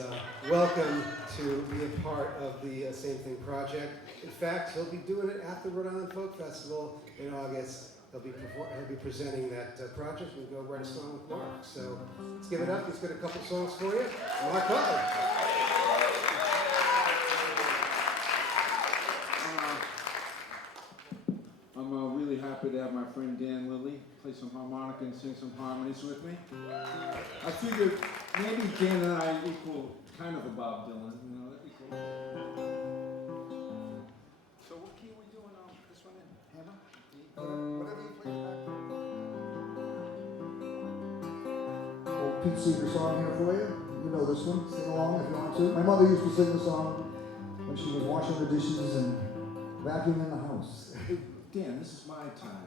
welcome to be a part of the Same Thing project. In fact, he'll be doing it at the Rhode Island Folk Festival in August. He'll be presenting that project and go write a song with Mark. So let's give it up. He's got a couple songs for you. Mark Cutler. I'm really happy to have my friend Dan Lilley play some harmonica and sing some harmonies with me. I figured maybe Dan and I equal kind of a Bob Dylan, you know, equal. So what key are we doing on this one in? Hammer? Whatever you play back. Old Pete Seeger song here for you. You know this one. Sing along if you want to. My mother used to sing the song when she was washing the dishes and vacuuming the house. Dan, this is my time.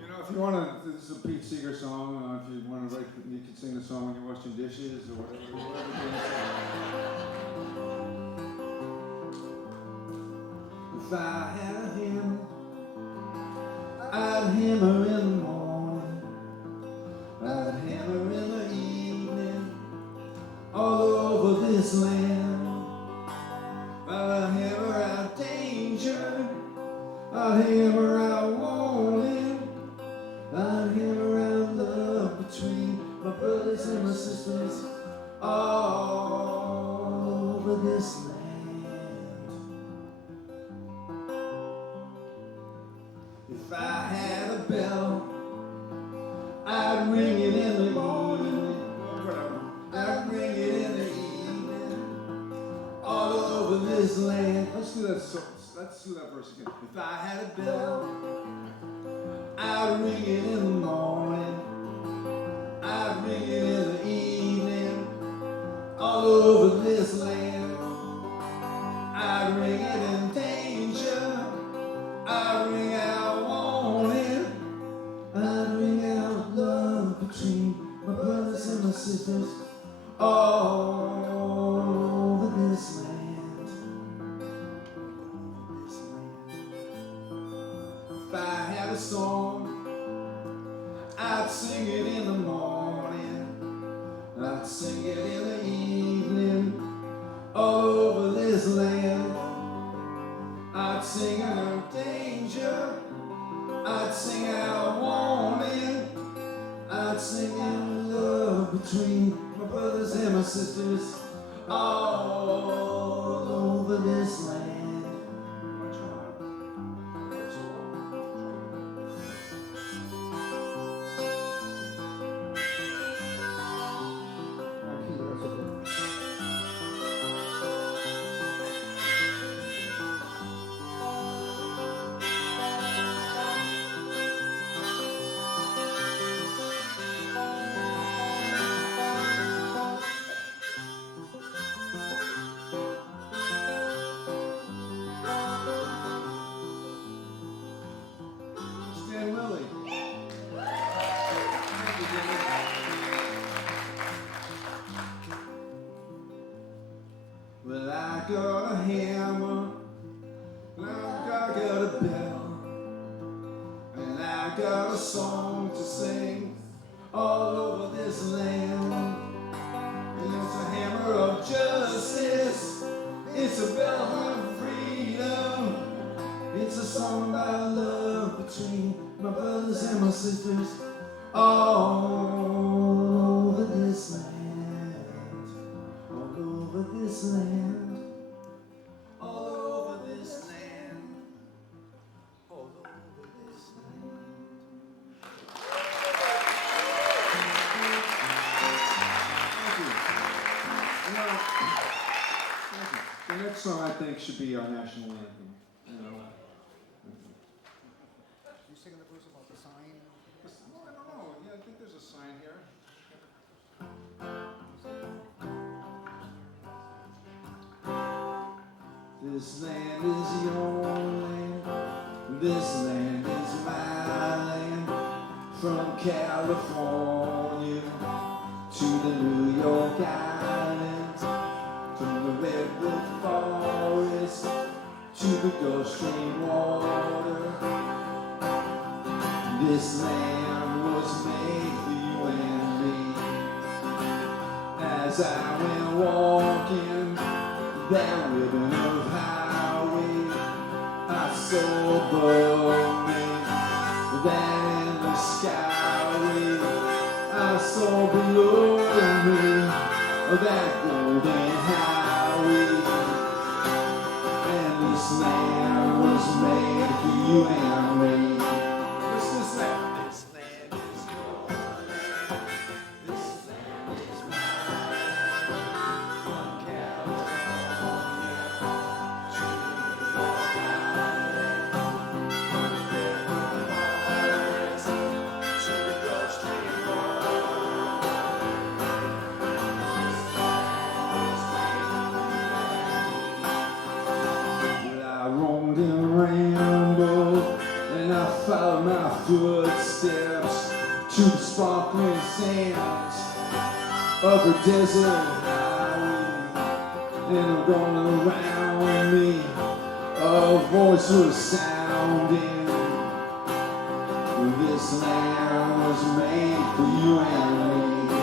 You know, if you want to, this is a Pete Seeger song. If you want to write, you can sing the song when you're washing dishes or whatever. If I had a hammer, I'd hammer in the morning, I'd hammer in the evening, all over this land. I'd hammer out danger, I'd hammer out warning, I'd hammer out love between my brothers and my sisters all over this land. If I had a bell, I'd ring it in the evening, I'd ring it in the evening, all over this land. Let's do that verse again. If I had a bell, I'd ring it in the morning, I'd ring it in the evening, all over this land. I'd ring it in danger, I'd ring out warning, I'd ring out love between my brothers and my sisters all over this land. If I had a song, I'd sing it in the morning, I'd sing it in the evening, all over this land. I'd sing out danger, I'd sing out warning, I'd sing out love between my brothers and my sisters all over this land. Well, I got a hammer, and I got a bell, and I got a song to sing all over this land. And it's a hammer of justice, it's a bell of freedom, it's a song about love between my brothers and my sisters all over this land, all over this land, all over this land, all over this land. Thank you. You know, thank you. The next song I think should be our national anthem. You know. You singing the blues about the sign? Well, I don't know. Yeah, I think there's a sign here. This land is your land. This land is my land. From California to the New York Islands, from the redwood forest to the Gulf Stream water. This land was made for you and me. As I went walking that ribbon of highway, I saw above me that in the skyway, I saw below me that golden highway. And this land was made for you and me. What's this land? This land is your land. This land is mine. From California to New York Island, from the redwood forest to the Gulf Stream water. This land was made for you and me. Well, I roamed and rambled, and I followed my footsteps to the sparkling sands of a desert highway. And all around me, a voice was sounding. This land was made for you and me.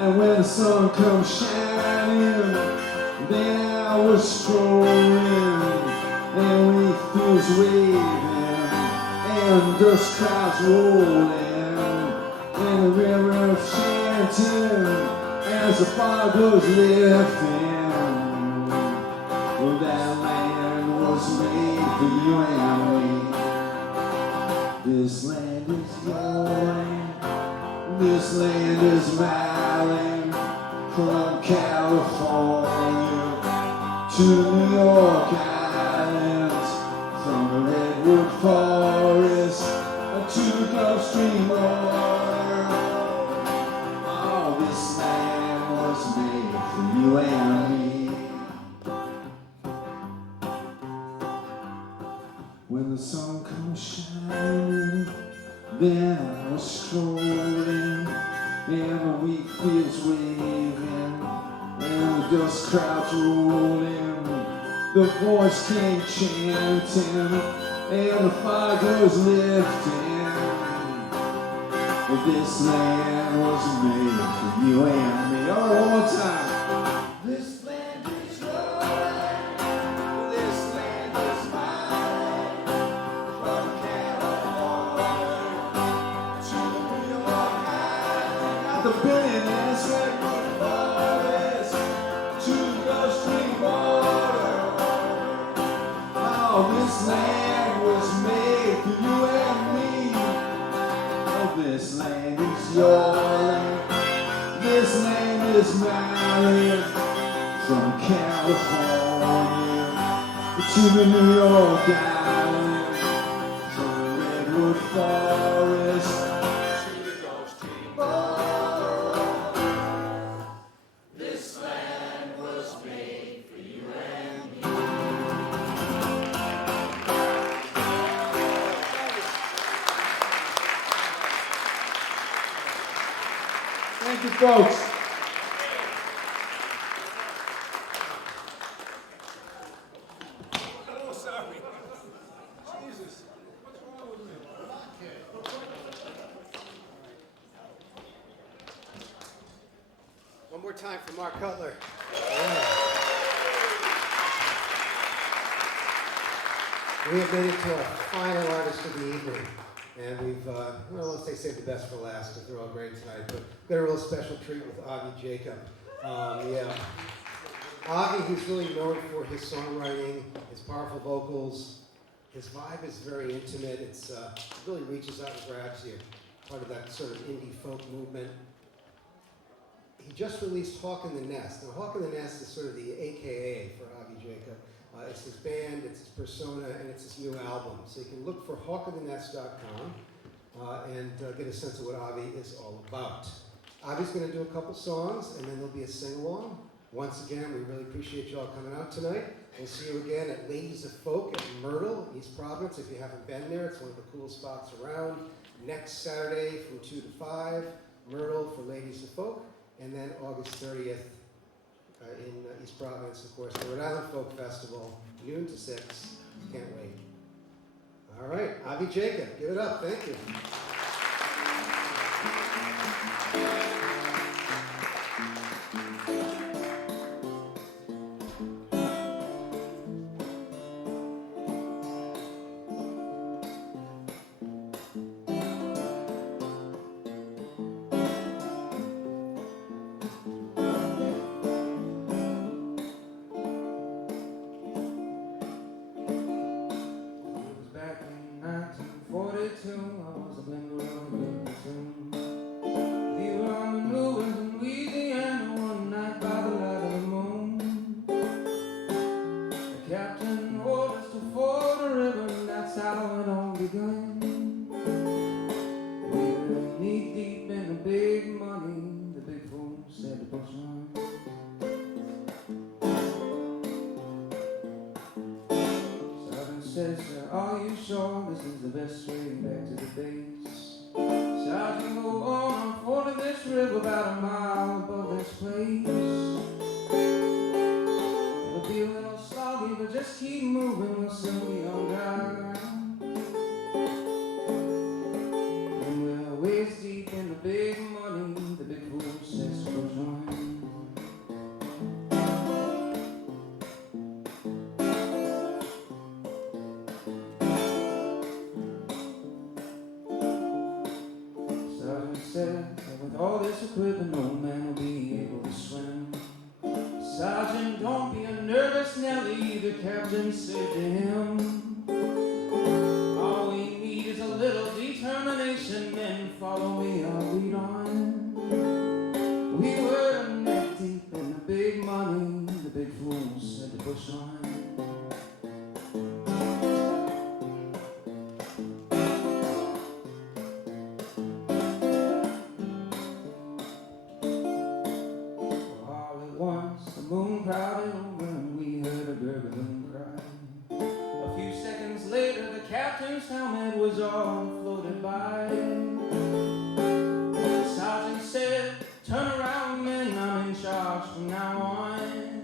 And when the sun comes shining, then I was strolling, and wheat fields waving, and dust clouds rolling, and the river chanting as the fog was lifting. Well, that land was made for you and me. This land is your land. This land is my land. From California to New York Islands, from the redwood forest to the Gulf Stream water. Oh, this land was made for you and me. When the sun comes shining, then I was strolling, and the wheat fields waving, and the dust clouds rolling. The voice came chanting, and the fire goes lifting. But this land was made for you and me. All right, one more time. This land is your land. This land is mine. From California to the New York Island, not the billionaires redwood forest to the Gulf Stream water. Oh, this land was made for you and me. Oh, this land is your land. This land is my land. From California to the New York Island, from the redwood forest to the Gulf Stream water. This land was made for you and me. Thank you, folks. Oh, sorry. Jesus, what's wrong with me? One more time for Mark Cutler. We have made it to our final artist of the evening. And we've, well, let's say save the best for last because they're all great tonight. But we've got a real special treat with Avi Jacob. Yeah. Avi, who's really known for his songwriting, his powerful vocals. His vibe is very intimate. It really reaches out and grabs you. Part of that sort of indie folk movement. he just released Hawk in the Nest. Now, Hawk in the Nest is sort of the AKA for Avi Jacob. It's his band, it's his persona, and it's his new album. So you can look for hawkinthenest.com and get a sense of what Avi is all about. Avi's going to do a couple songs, and then there'll be a sing-along. Once again, we really appreciate you all coming out tonight. We'll see you again at Ladies of Folk at Myrtle, East Providence. If you haven't been there, it's one of the coolest spots around. Next Saturday from 2 to 5, Myrtle for Ladies of Folk. And then August 30th in East Providence, of course, the Rhode Island Folk Festival, noon to 6. Can't wait. All right, Avi Jacob, give it up. Thank you. Are you sure this is the best way back to the base? Sergeant, go on, I'm fording this river about a mile above this place. It'll be a little soggy, but just keep moving, we'll soon be on dry ground. And we're waist deep in the big money, the big fool says push on. With all this equipment, no man will be able to swim. Sergeant, don't be a nervous Nelly, the captain said to him. All we need is a little determination, then follow me, I'll lead on. We were neck deep in the big money, the big fool said to push on. Crowded over and we heard a gurgling cry. A few seconds later the captain's helmet was all floated by. The sergeant said, turn around men, I'm in charge from now on.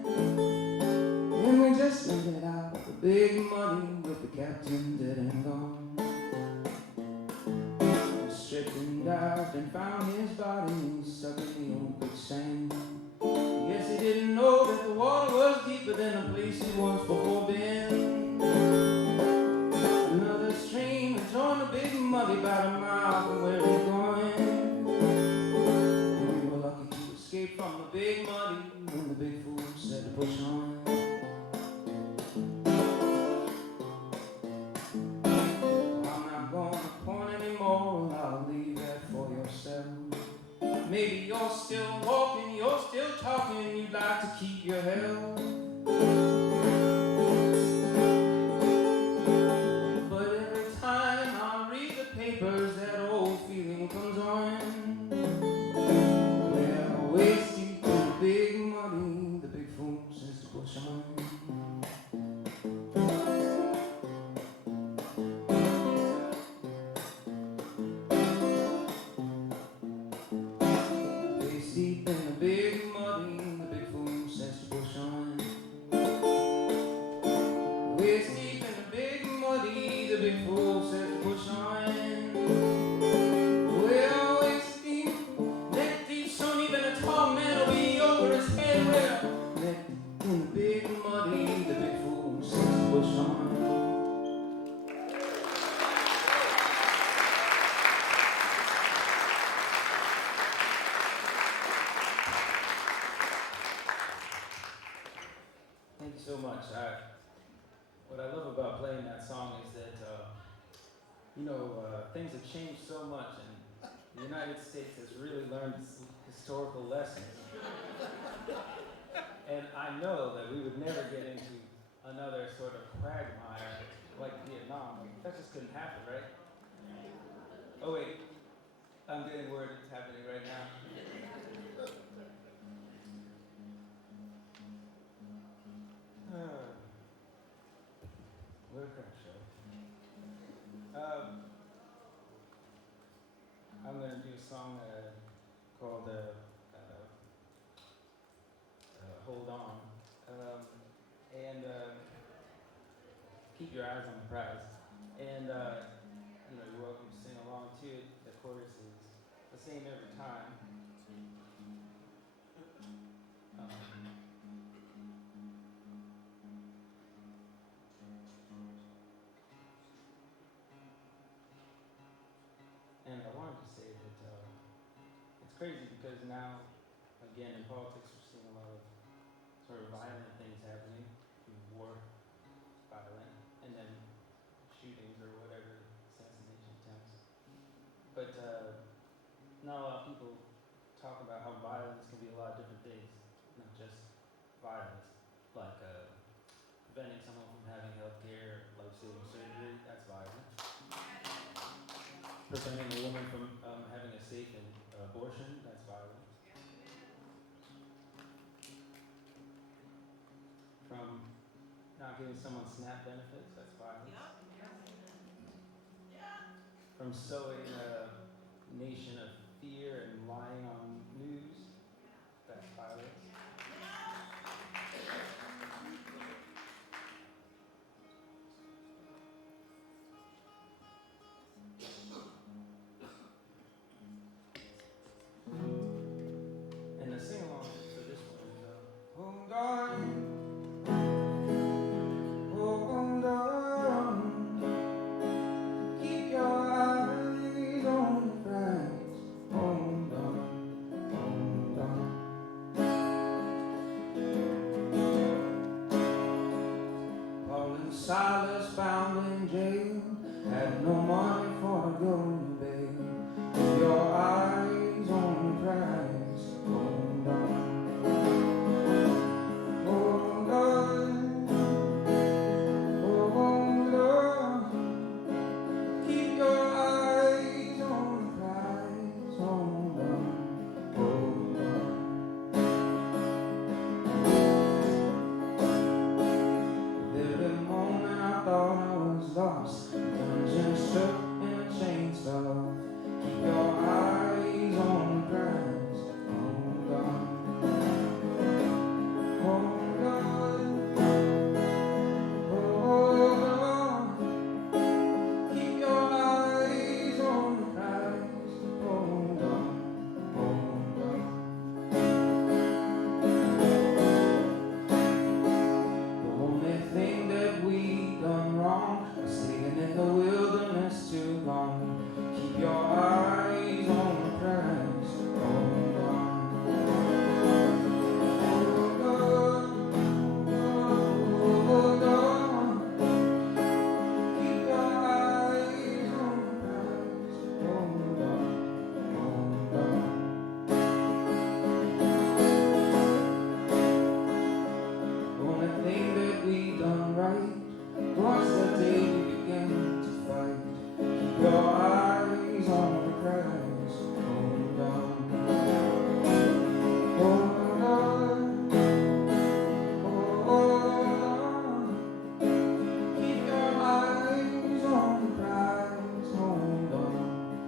And we just landed out the big muddy with the captain dead and gone. We stripped and dived and found his body stuck in the old quicksand. Yes, he didn't know that the water was deeper than the place he once before been. Another stream had joined the big muddy about a mile from where we're going. And we were lucky to escape from the big muddy when the big fool said to push on. I'm not going to point anymore, I'll leave that for yourself. Maybe you're still walking, you're still talking, you'd like to keep your health. But every time I read the papers, that old feeling comes on. We're waist deep in the big money, the big fool says to push on. Deep in the big muddy, the big fool says to push on. Waist deep in the big muddy, the big fool says to push on. Well, waist deep, neck deep, son, even a tall man will be over his head. Well, neck deep in the big muddy, the big fool says to push on. Thank you so much. What I love about playing that song is that, things have changed so much, and the United States has really learned historical lessons. And I know that we would never get into another sort of quagmire like Vietnam. That just couldn't happen, right? Oh wait, I'm getting word it's happening right now. What a crap show. I'm gonna do a song called Hold On. And keep your eyes on the prize. And you're welcome to sing along to it. The chorus is the same every time. And I wanted to say that it's crazy because now, again, in politics, we're seeing a lot of sort of violent things happening. War, violent, and then shootings or whatever, assassination attempts. But not a lot of people talk about how violence can be a lot of different things, not just violence, like preventing someone from having health care, life-saving surgery, that's violent. Preventing a woman from having a safe abortion, that's violent. From not giving someone SNAP benefits, that's violence. From sowing a nation of fear and lying on news, that's violence. And the sing-along for this one is hold on. Hold on, keep your eyes on the prize. Hold on, hold on. Paul and Silas bound in jail, had no money for a golden babe. Keep your eyes on the prize. Hold on, hold on. Hold on, keep your eyes on the prize. Hold on, hold on. The very moment I thought I was lost, the dungeon shook and the chains fell off. Keep your eyes on the prize. Hold on, hold on. Hold on, keep your eyes on the prize. Hold on, hold on. The only thing that we done wrong was staying in the wilderness too long. Keep your eyes on the prize. Hold on. Hold on, keep your eyes on the prize. Hold on, hold on. The only thing that we done right was the day we began to fight. Keep your eyes on the prize. Hold on, hold on. Hold on, keep your eyes on the prize. Hold on,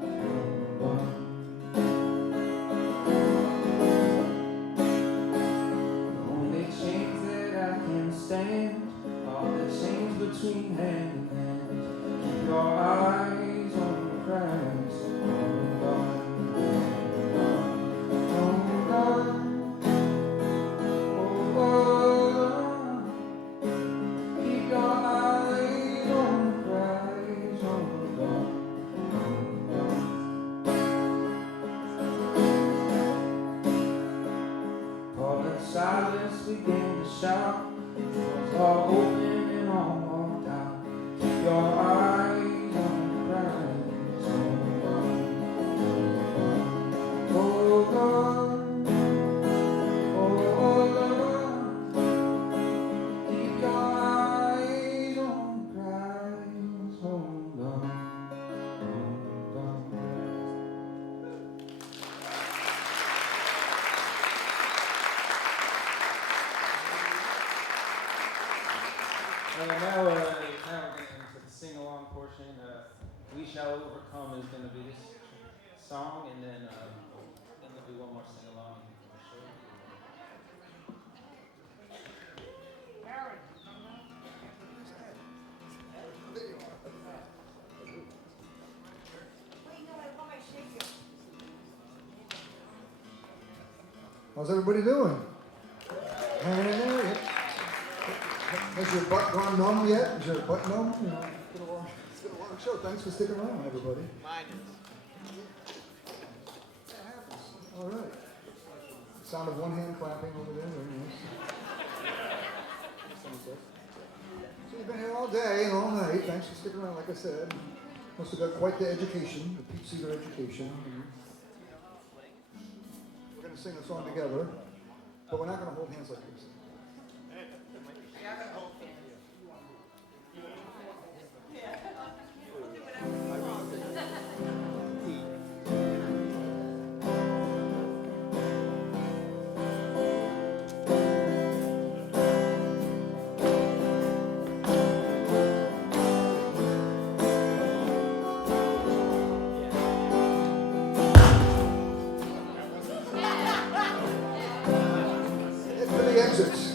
hold on. The only chains that I can stand are the chains between hand and hand. Keep your eyes on the prize. Hold on, hold on. Hold on, keep your eyes on the prize. Hold on, hold on. Paul and Silas began to shout, the doors all open and all walked out. Keep your eyes on the prize. Hold on, hold on. song, and then we'll do one more sing along. How's everybody doing? Hanging in there yet? Has your butt gone numb yet? Is your butt numb? You know, it's been a long show. Thanks for sticking around, everybody. Mine That happens. All right. Sound of one hand clapping over there. Very nice. So you've been here all day and all night. Thanks for sticking around, like I said. Must have got quite the education, the Pete Seeger education. We're going to sing a song together, but we're not going to hold hands like this. Head for the exits.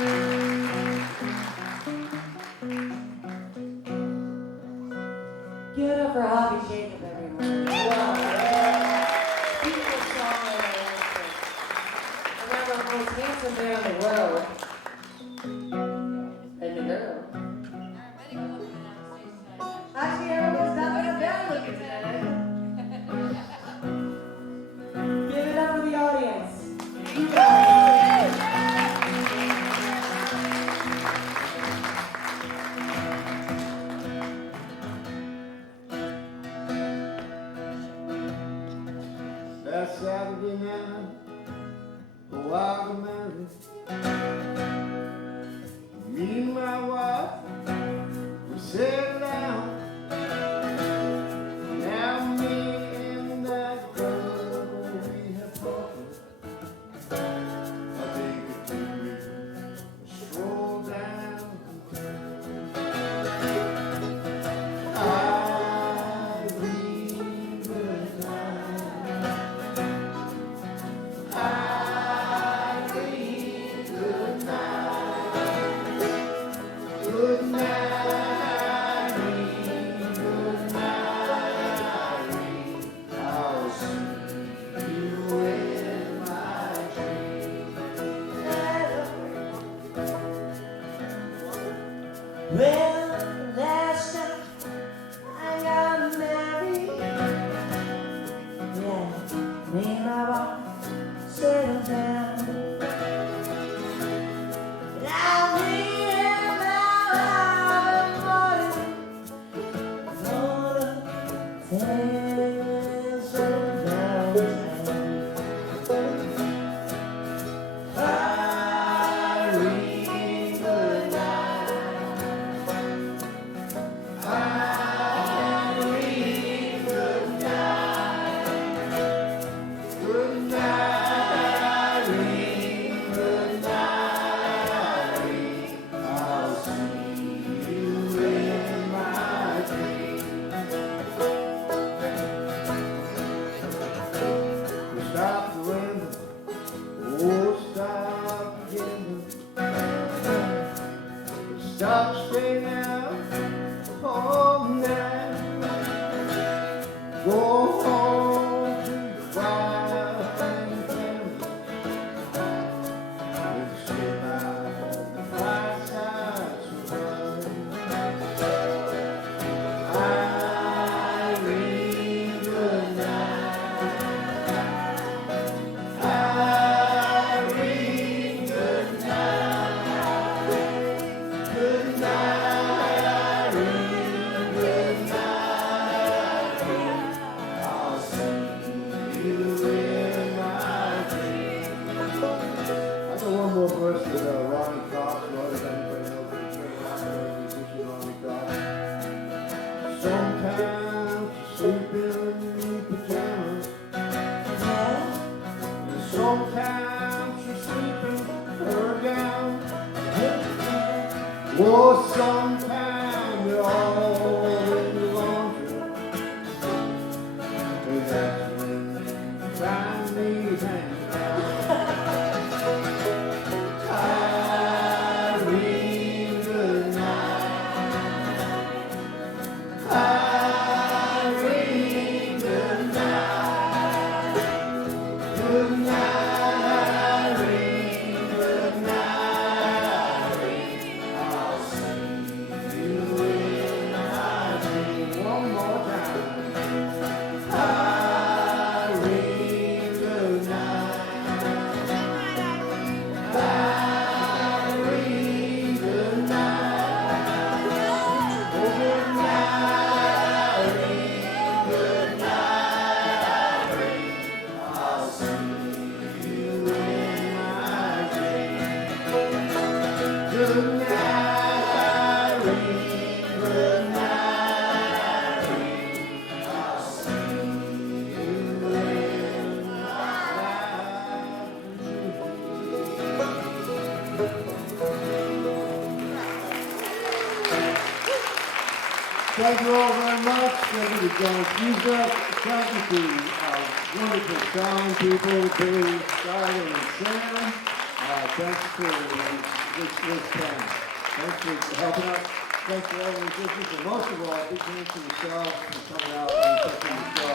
Give it up for Hobby Jacob, everyone. Wow. Beautiful song and remember, most handsome man on the road. And the girl. Actually, everyone's not going to bad looking today. Give it up for the audience. You guys. That Saturday night, while we're married, me and my wife, we settled down. Now me and that girl, we have broken. I think it took me a stroll down. Well, last night I got married. Yeah, me and my wife settled down. Now me and my wife gonna dance around Irene, good night. Irene, good night. Good night, Irene, good night, Irene. I'll see you in my dreams. Stop the rain, oh stop again. Stop staying out all night. Go home to your wife and family. And stay by the fireside Irene, good night. Irene, good night. Good night, Irene, good night, Irene. I'll see you in my dreams. I got one more verse that Ronnie Cox wrote, if anybody knows the great musician Ronnie Cox. Sometimes you sleep in your pajamas. And sometimes you're sleeping her down. Oh, sometimes you're all in the laundry. And that's when you find me hanging out. Irene, good night. Irene, good night. Good night, Irene, good night, Irene. I'll see you in my dreams. One more time. Irene, good night. Irene, good night. Oh, good night, Irene, good night, Irene. I'll see you in my dreams. Good night, Irene, good night, Irene. I'll see you in my Thank you all very much. Thank you to John Seeger. Thank you to our wonderful sound people, Billy, Skyler, and Sam. Thanks for this time. Thanks for helping out. Thanks for all the musicians, and most of all, big thanks to yourselves for coming out and checking the show.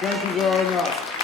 Thank you very much.